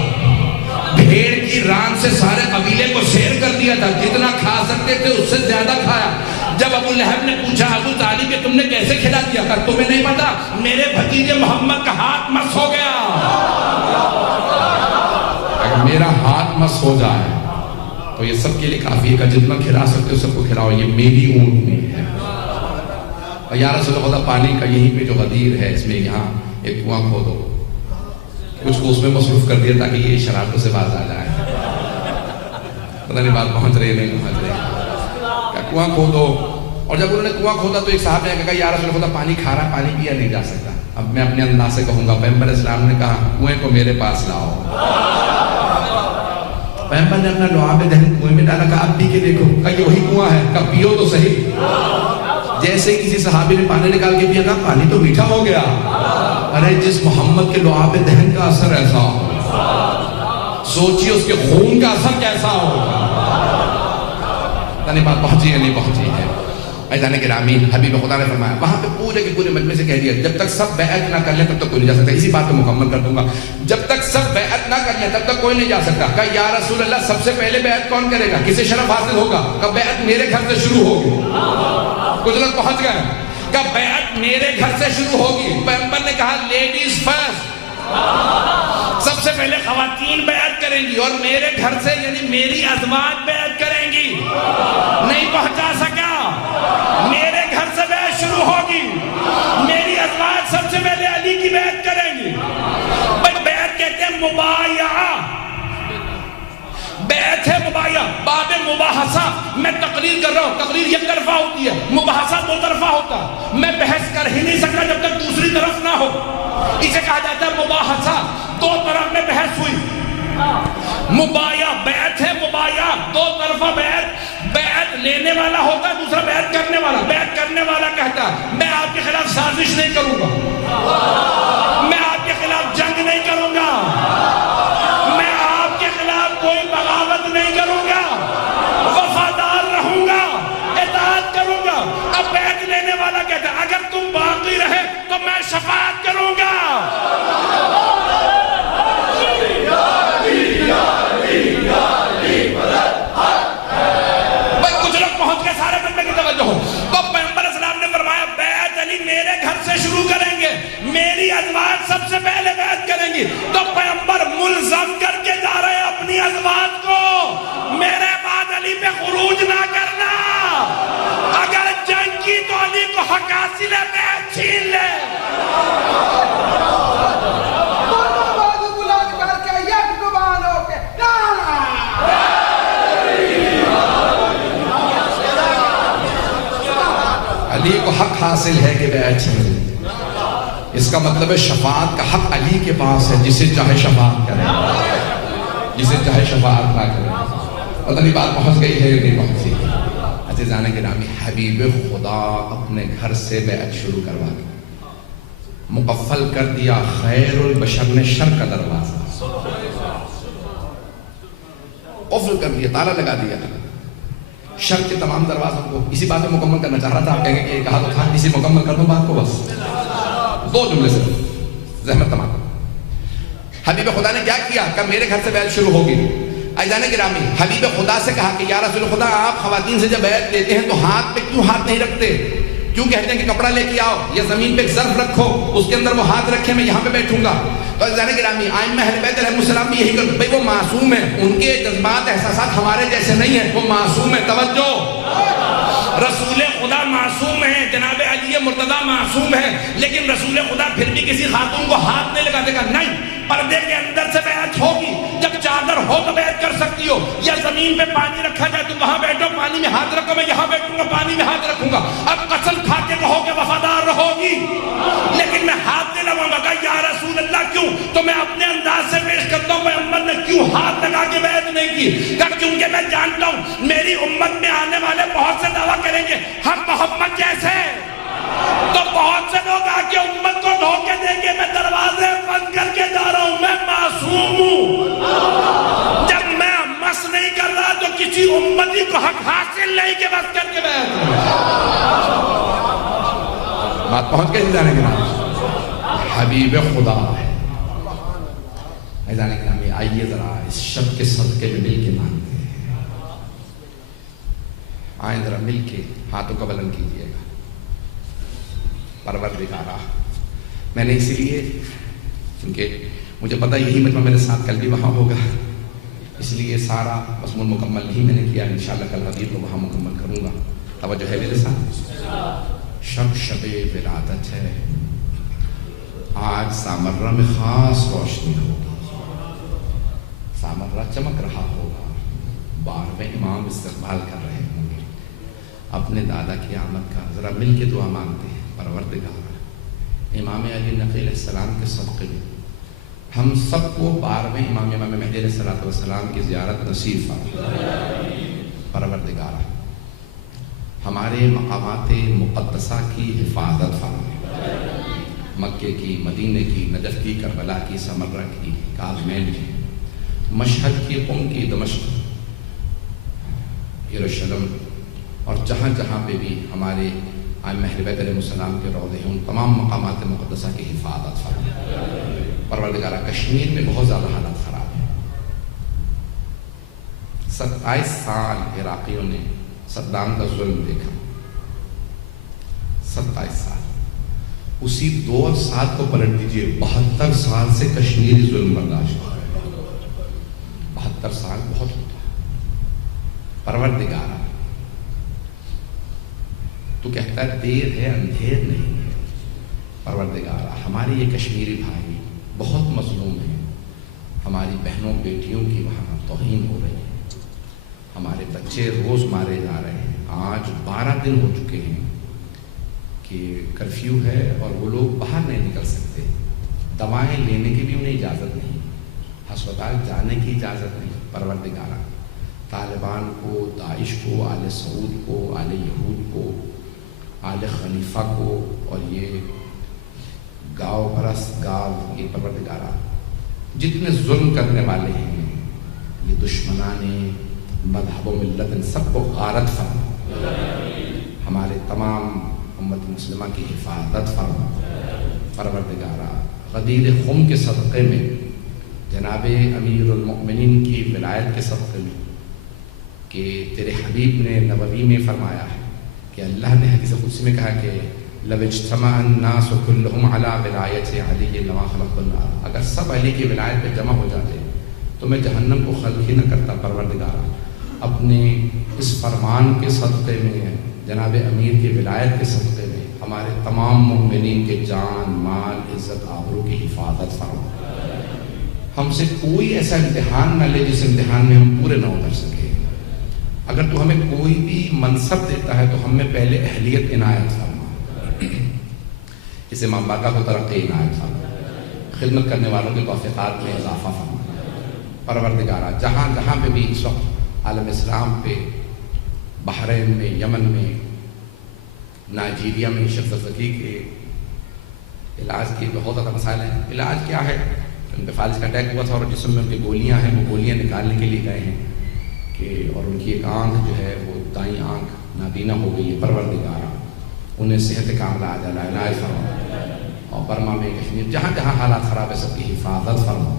بھیڑ کی ران سے سارے قبیلے کو شیر کر دیا تھا، جتنا کھا سکتے تھے اس سے زیادہ کھایا. جب ابو لہب نے پوچھا ابو طالب کہ تم نے کیسے کھلا دیا؟ کہا تمہیں نہیں پتا میرے بھتیجے محمد کا ہاتھ مس ہو گیا. اگر میرا ہاتھ مس ہو جائے تو یہ سب کے لیے کافی ہے کہ جتنا کھلا سکتے ہو سب کو کھلاؤ، یہ میری اونٹنی ہے. اور یا رسول اللہ پانی کا یہیں پہ جو غدیر ہے اس میں یہاں ایک کنواں کھودو. کچھ کو اس میں مصروف کر دیا تاکہ یہ شرارتوں سے باز آ جائے. پتہ نہیں بات پہنچ رہی ہے نہیں پہنچ رہی. کہ کنواں کھودو. اور جب انہوں نے کنواں کھودا تو ایک صاحب نے کہا یا رسول اللہ پانی کھا رہا، پانی پیا نہیں جا سکتا. اب میں اپنے انداز سے کہوں گا، پیغمبر اسلام نے کہا کنویں کو میرے پاس لاؤ. پیغمبر نے اپنا لعاب دہن کنویں میں ڈالا. کہا اب پی کے دیکھو. کہا یہ وہی کنواں ہے. کہا پیو تو صحیح. جیسے کسی صحابی نے پانی نکال کے پیا، کہا پانی تو میٹھا ہو گیا. ارے جس محمد کے لعاب دہن کا اثر ایسا ہو، سوچیے اس کے خون کا اثر کیسا ہوگا. بات پہنچی ہے نہیں پہنچی ہے. ایزان گرامی حبیب خدا نے فرمایا وہاں پہ پورے کے پورے مجلس سے کہہ دیا جب تک سب بیعت نہ کر لیں تب تک کوئی نہیں جا سکتا. اسی بات کو مکمل کر دوں گا. جب تک سب بیعت نہ کر جائیں گے تب تک کوئی نہیں جا سکتا. کہا یا رسول اللہ سب سے پہلے بیعت کون کرے گا, کسے شرف حاصل ہوگا؟ کہا بیعت میرے گھر سے شروع ہوگی. کچھ لوگ پہنچ گئے. کہا بیعت میرے گھر سے شروع ہوگی. پیغمبر نے کہا لیڈیز فرسٹ, سب سے پہلے خواتین بیعت کریں گی اور میرے گھر سے یعنی میری ازواج بیعت کریں گی. نہیں پہنچا سکا, میرے گھر سے بیعت شروع ہوگی. میری ازواج سب سے پہلے علی کی بیعت کریں گی. بیعت کہتے ہیں مبایعہ, بیعت ہے مبایعہ. باب مباحثہ, میں تقریر کر رہا ہوں, تقریر یک طرفہ ہوتی ہے, مباحثہ دو طرفہ ہوتا ہے. میں بحث کر ہی نہیں سکتا جب تک دوسری طرف نہ ہو. اسے کہا جاتا ہے مباحثہ, دو طرف میں بحث ہوئی. مبایعہ بیعت ہے, مبایعہ دو طرفہ بیعت. بیعت لینے والا ہوتا ہے, دوسرا بیعت کرنے والا. بیعت کرنے والا کہتا ہے میں آپ کے خلاف سازش نہیں کروں گا, میں آپ کے خلاف جنگ نہیں کروں گا, میں آپ کے خلاف کوئی بغاوت نہیں کروں گا, وفادار رہوں گا, اطاعت کروں گا. اب بیعت لینے والا کہتا ہے اگر تم باقی رہے تو میں شفاعت کروں گا. کچھ لوگ پہنچ کے سارے بندے کی توجہ ہو. تو پیغمبر اسلام نے فرمایا بیعت علی میرے گھر سے شروع کریں گے, میری ازواج سب سے پہلے بیعت کریں گی. تو پیغمبر ملزم کر کے جا رہے ہیں اپنی ازواج کو, میرے بعد علی پہ خروج نہ کرنا. اگر جنگ کی تو علی کو حق حاصل ہے, بیعت چھین لے. علی کو حق حاصل ہے کہ بیعت چھین لے. اس کا مطلب ہے شفاعت کا حق علی کے پاس ہے, جسے چاہے شفاعت کرے, جسے چاہے شفاعت نہ کرے. پتہ نہیں بات پہنچ گئی ہے یا نہیں پہنچی. عزیزان گرامی, حبیب خدا اپنے گھر سے بیعت شروع کروا کے مقفل کر دیا خیر البشر نے شر کا دروازہ, قفل کر دیا, تالا لگا دیا شر کے تمام دروازوں کو. اسی بات میں مکمل کرنا چاہ رہا تھا, آپ کہیں گے کہ یہ کہا تو تھا, اسی مکمل کر دوں بات کو, بس دو جملے سے زحمت تمام. حبیب خدا نے کیا کیا کہ میرے گھر سے بیعت شروع ہوگی. عزیزان گرامی, حبیب خدا سے کہا کہ یا رسول خدا آپ خواتین سے جب بیعت لیتے ہیں تو ہاتھ پہ کیوں ہاتھ نہیں رکھتے؟ کیوں کہتے ہیں کہ کپڑا لے کے آؤ یا زمین پہ ایک ظرف رکھو, اس کے اندر وہ ہاتھ رکھے, میں یہاں پہ بیٹھوں گا. تو عزیزان گرامی, ائمہ اہل بیت علیہ السلام بھی یہی کرتے, بھئی وہ معصوم ہیں, ان کے جذبات احساسات ہمارے جیسے نہیں ہیں, وہ معصوم ہیں. توجہ, رسول خدا معصوم ہیں, جناب علی مرتضیٰ معصوم ہیں, لیکن رسول خدا پھر بھی کسی خاتون کو ہاتھ نہیں لگا دے گا. نہیں, پردے کے اندر سے بیعت ہوگی. جب چادر ہو تو بیعت کر سکتی ہو, یا زمین پہ پانی رکھا جائے تو وہاں بیٹھو, پانی میں ہاتھ رکھو, میں یہاں بیٹھوں گا, پانی میں ہاتھ رکھوں گا. اب قسم کھا کے کہو کہ وفادار رہو گی, لیکن میں ہاتھ نہیں لگاؤں گا. یا رسول اللہ کیوں؟ تو میں اپنے انداز سے پیش کرتا ہوں پیغمبر نے کیوں ہاتھ لگا کے بیعت نہیں کی. کیونکہ میں جانتا ہوں میری امت میں آنے والے بہت سے دعویٰ کریں گے ہم محمد جیسے, تو بہت سے لوگ آ کے امت کو دھوکے دیں گے, میں دروازے بند کر کے جا رہا ہوں, میں معصوم ہوں. جب میں مس نہیں کر رہا تو کسی امتی کو حق حاصل نہیں کہ بس کر کے بیعت. بات پہنچ گئی جانے کے نام, حبیب خدا ہے. جانے کے نام, آئیے ذرا اس شب کے صدقے میں مل کے مانتے ہیں. آئیں ذرا مل کے ہاتھوں کا بلند کیجئے گا. پروردگارا, میں نے اسی لیے, کیونکہ مجھے پتا یہی مجمع میرے ساتھ کل بھی وہاں ہوگا, اس لیے سارا مضمون مکمل نہیں میں نے کیا. انشاءاللہ کل حدیث کو وہاں مکمل کروں گا. توجہ ہے میرے ساتھ. شب ولادت ہے, آج سامرہ میں خاص روشنی ہوگی, سامرہ چمک رہا ہوگا, 12ویں امام استقبال کر رہے ہوں گے اپنے دادا کی آمد کا. ذرا مل کے دعا مانگتے ہیں, پروردگار امام علی نقی علیہ السلام کے صدقے میں ہم سب کو 12ویں امام مہدی علیہ السلام کی زیارت نصیب فرما. پروردگار ہمارے مقامات مقدسہ کی حفاظت فرما, مکے کی, مدینے کی, نجف کی, کربلا کی, سمرہ کی, کاظمین کی, مشہد کی, قم کی, دمشق, یروشلم, اور جہاں جہاں پہ بھی ہمارے ائمہ اہل بیت علیہ السلام کے روضے ہیں, ان تمام مقامات مقدسہ کی حفاظت فرما. پروردگارہ کشمیر میں بہت زیادہ حالات خراب ہیں, 27 سال عراقیوں نے صدام کا ظلم دیکھا، 27 سال۔ اسی 2 سال کو پلٹ دیجئے، 72 سال سے کشمیری ظلم برداشت ہو رہے ہیں۔ 72 سال بہت ہوتا ہے۔ پروردگارا تو کہتا ہے دیر ہے اندھیر نہیں ہے۔ پروردگارا ہمارے یہ کشمیری بھائی بہت مظلوم ہیں، ہماری بہنوں بیٹیوں کی وہاں توہین ہو رہی ہے، ہمارے بچے روز مارے جا رہے ہیں۔ آج 12 دن ہو چکے ہیں کہ کرفیو ہے اور وہ لوگ باہر نہیں نکل سکتے، دوائیں لینے کی بھی انہیں اجازت نہیں، ہسپتال جانے کی اجازت نہیں۔ پروردگارا طالبان کو، داعش کو، آل سعود کو، آل یہود کو، آل خلیفہ کو اور یہ گاؤ پرست گاؤ، یہ پروردگارا جتنے ظلم کرنے والے ہیں، یہ دشمنان مذہب و ملت، ان سب کو غارت فرما، ہمارے تمام امت مسلمہ کی حفاظت فرما۔ پروردگارا غدیر خم کے صدقے میں، جناب امیر المؤمنین کی ولایت کے صدقے میں، کہ تیرے حبیب نے نبوی میں فرمایا ہے کہ اللہ نے حدیث قدسی میں کہا کہ لو اجتمع الناس كلهم على ولایت علی لما خلقت النار، اگر سب علی کی ولایت پہ جمع ہو جاتے تو میں جہنم کو خلق ہی نہ کرتا۔ پروردگارا اپنے اس فرمان کے صدقے میں، جناب امیر کی ولایت کے صدقے میں، ہمارے تمام مومنین کے جان، مال، عزت، آبرو کی حفاظت فرما۔ ہم سے کوئی ایسا امتحان نہ لے جس امتحان میں ہم پورے نہ اتر سکے۔ اگر تو ہمیں کوئی بھی منصب دیتا ہے تو ہم میں پہلے اہلیت عنایت فرما، اس امام باقا کو ترقی عنایت فرما، خدمت کرنے والوں کے توفیقات میں اضافہ فرما۔ پروردگارا جہاں جہاں پہ بھی اس وقت عالم اسلام پہ، بحرین میں، یمن میں، نائجیریا میں شخص زکی کے علاج کی بہت زیادہ مسائل ہیں۔ علاج کیا ہے؟ ان پہ فالج کا اٹیک ہوا تھا اور جسم میں ان کی گولیاں ہیں، وہ گولیاں نکالنے کے لیے گئے ہیں کہ اور ان کی ایک آنکھ جو ہے وہ دائیں آنکھ نابینا ہو گئی ہے۔ پروردگارا انہیں صحت کاملہ عاجل عنایت فرما، اور برما میں، کشمیر، جہاں جہاں حالات خراب ہے سب کی حفاظت فرما،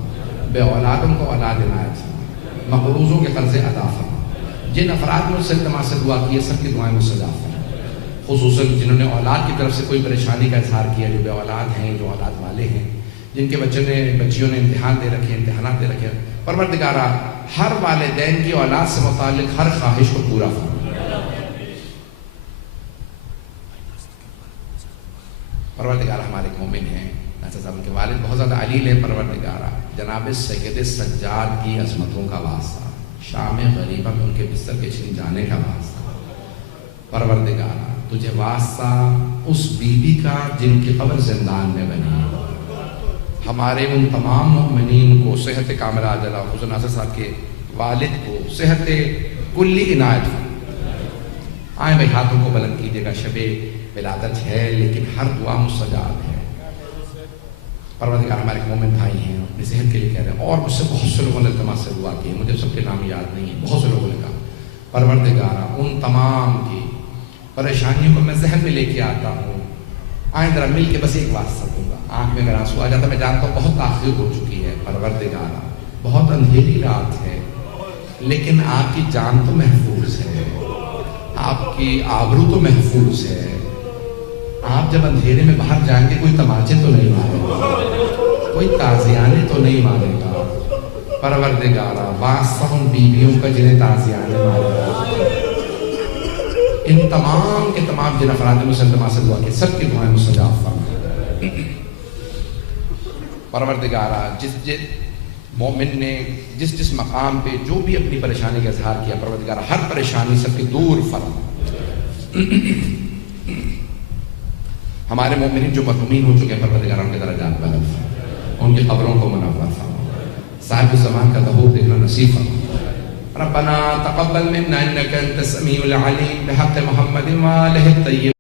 بے اولادوں کو اولاد عنایت فرما، مقروضوں کے قرض ادا فرما۔ جن افراد نے مجھ سے التماس سے دعا کی ہے سب کی دعائیں مجھ سے ادا فرما، خصوصاً جنہوں نے اولاد کی طرف سے کوئی پریشانی کا اظہار کیا، جو بے اولاد ہیں، جو اولاد والے ہیں، جن کے بچیوں نے امتحان دے رکھے، امتحانات دے رکھے۔ پروردگارا ہر والدین کی اولاد سے متعلق ہر خواہش کو پورا فرما۔ پروردگارا ہمارے مومن ہیں، ناصر صاحب کے والد بہت زیادہ علیل ہیں۔ پروردگارا جناب سید سجاد کی عظمتوں کا واسطہ، شام غریبہ میں ان کے بستر کے چھن جانے کا واسطہ، پروردگارا تجھے واسطہ اس بیوی کا جن کی قبر زندان میں بنی، ہمارے ان تمام مومنین کو صحت کاملہ عاجلہ، حضور ناصر صاحب کے والد کو صحت کلی عنایت فرما۔ آئیں بھائی ہاتھوں کو بلند کیجیے گا، شب ولادت ہے لیکن ہر دعا مستجاب ہے۔ پروردگار ہمارے مومن بھائی ہیں، اپنی صحت کے لیے کہہ رہے ہیں، اور مجھ سے بہت سے لوگوں نے التماس سے دعا کی ہے، مجھے سب کے نام یاد نہیں ہے، بہت سے لوگوں نے کہا پروردگارا ان تمام کی پریشانیوں کو میں ذہن میں لے کے آتا ہوں۔ آئیں ذرا مل کے بس ایک واسطہ دوں گا، آنکھ میں اگر آنسو آ جاتا، میں جانتا ہوں بہت تاخیر ہو چکی ہے۔ پروردگارا بہت اندھیری رات ہے لیکن آپ کی جان تو محفوظ ہے، آپ کی آبرو تو محفوظ ہے۔ آپ جب اندھیرے میں باہر جائیں گے کوئی تماچے تو نہیں مارے گا، کوئی تازیانے تو نہیں مارے گا۔ پروردگارا واسطہ ان بیویوں کا جنہیں تازیانے مارے گا، ان تمام کے تمام جن افراد نے مسلمہ سے دعا کی سب کی دعائیں مستجاب فرما۔ پروردگارا جس مومن نے جس مقام پہ جو بھی اپنی پریشانی کا اظہار کیا، پروردگارا ہر پریشانی سب کی دور فرما۔ ہمارے مومنین جو مرحومین ہو چکے ہیں، پروردگارا ان کے درجات بلند فرما، ان کی قبروں کو منور فرما، صاحب زمان کا ظہور دیکھنا نصیب فرما۔ ربنا تقبل منا انك انت السميع العليم بحق محمد وآله الطيبين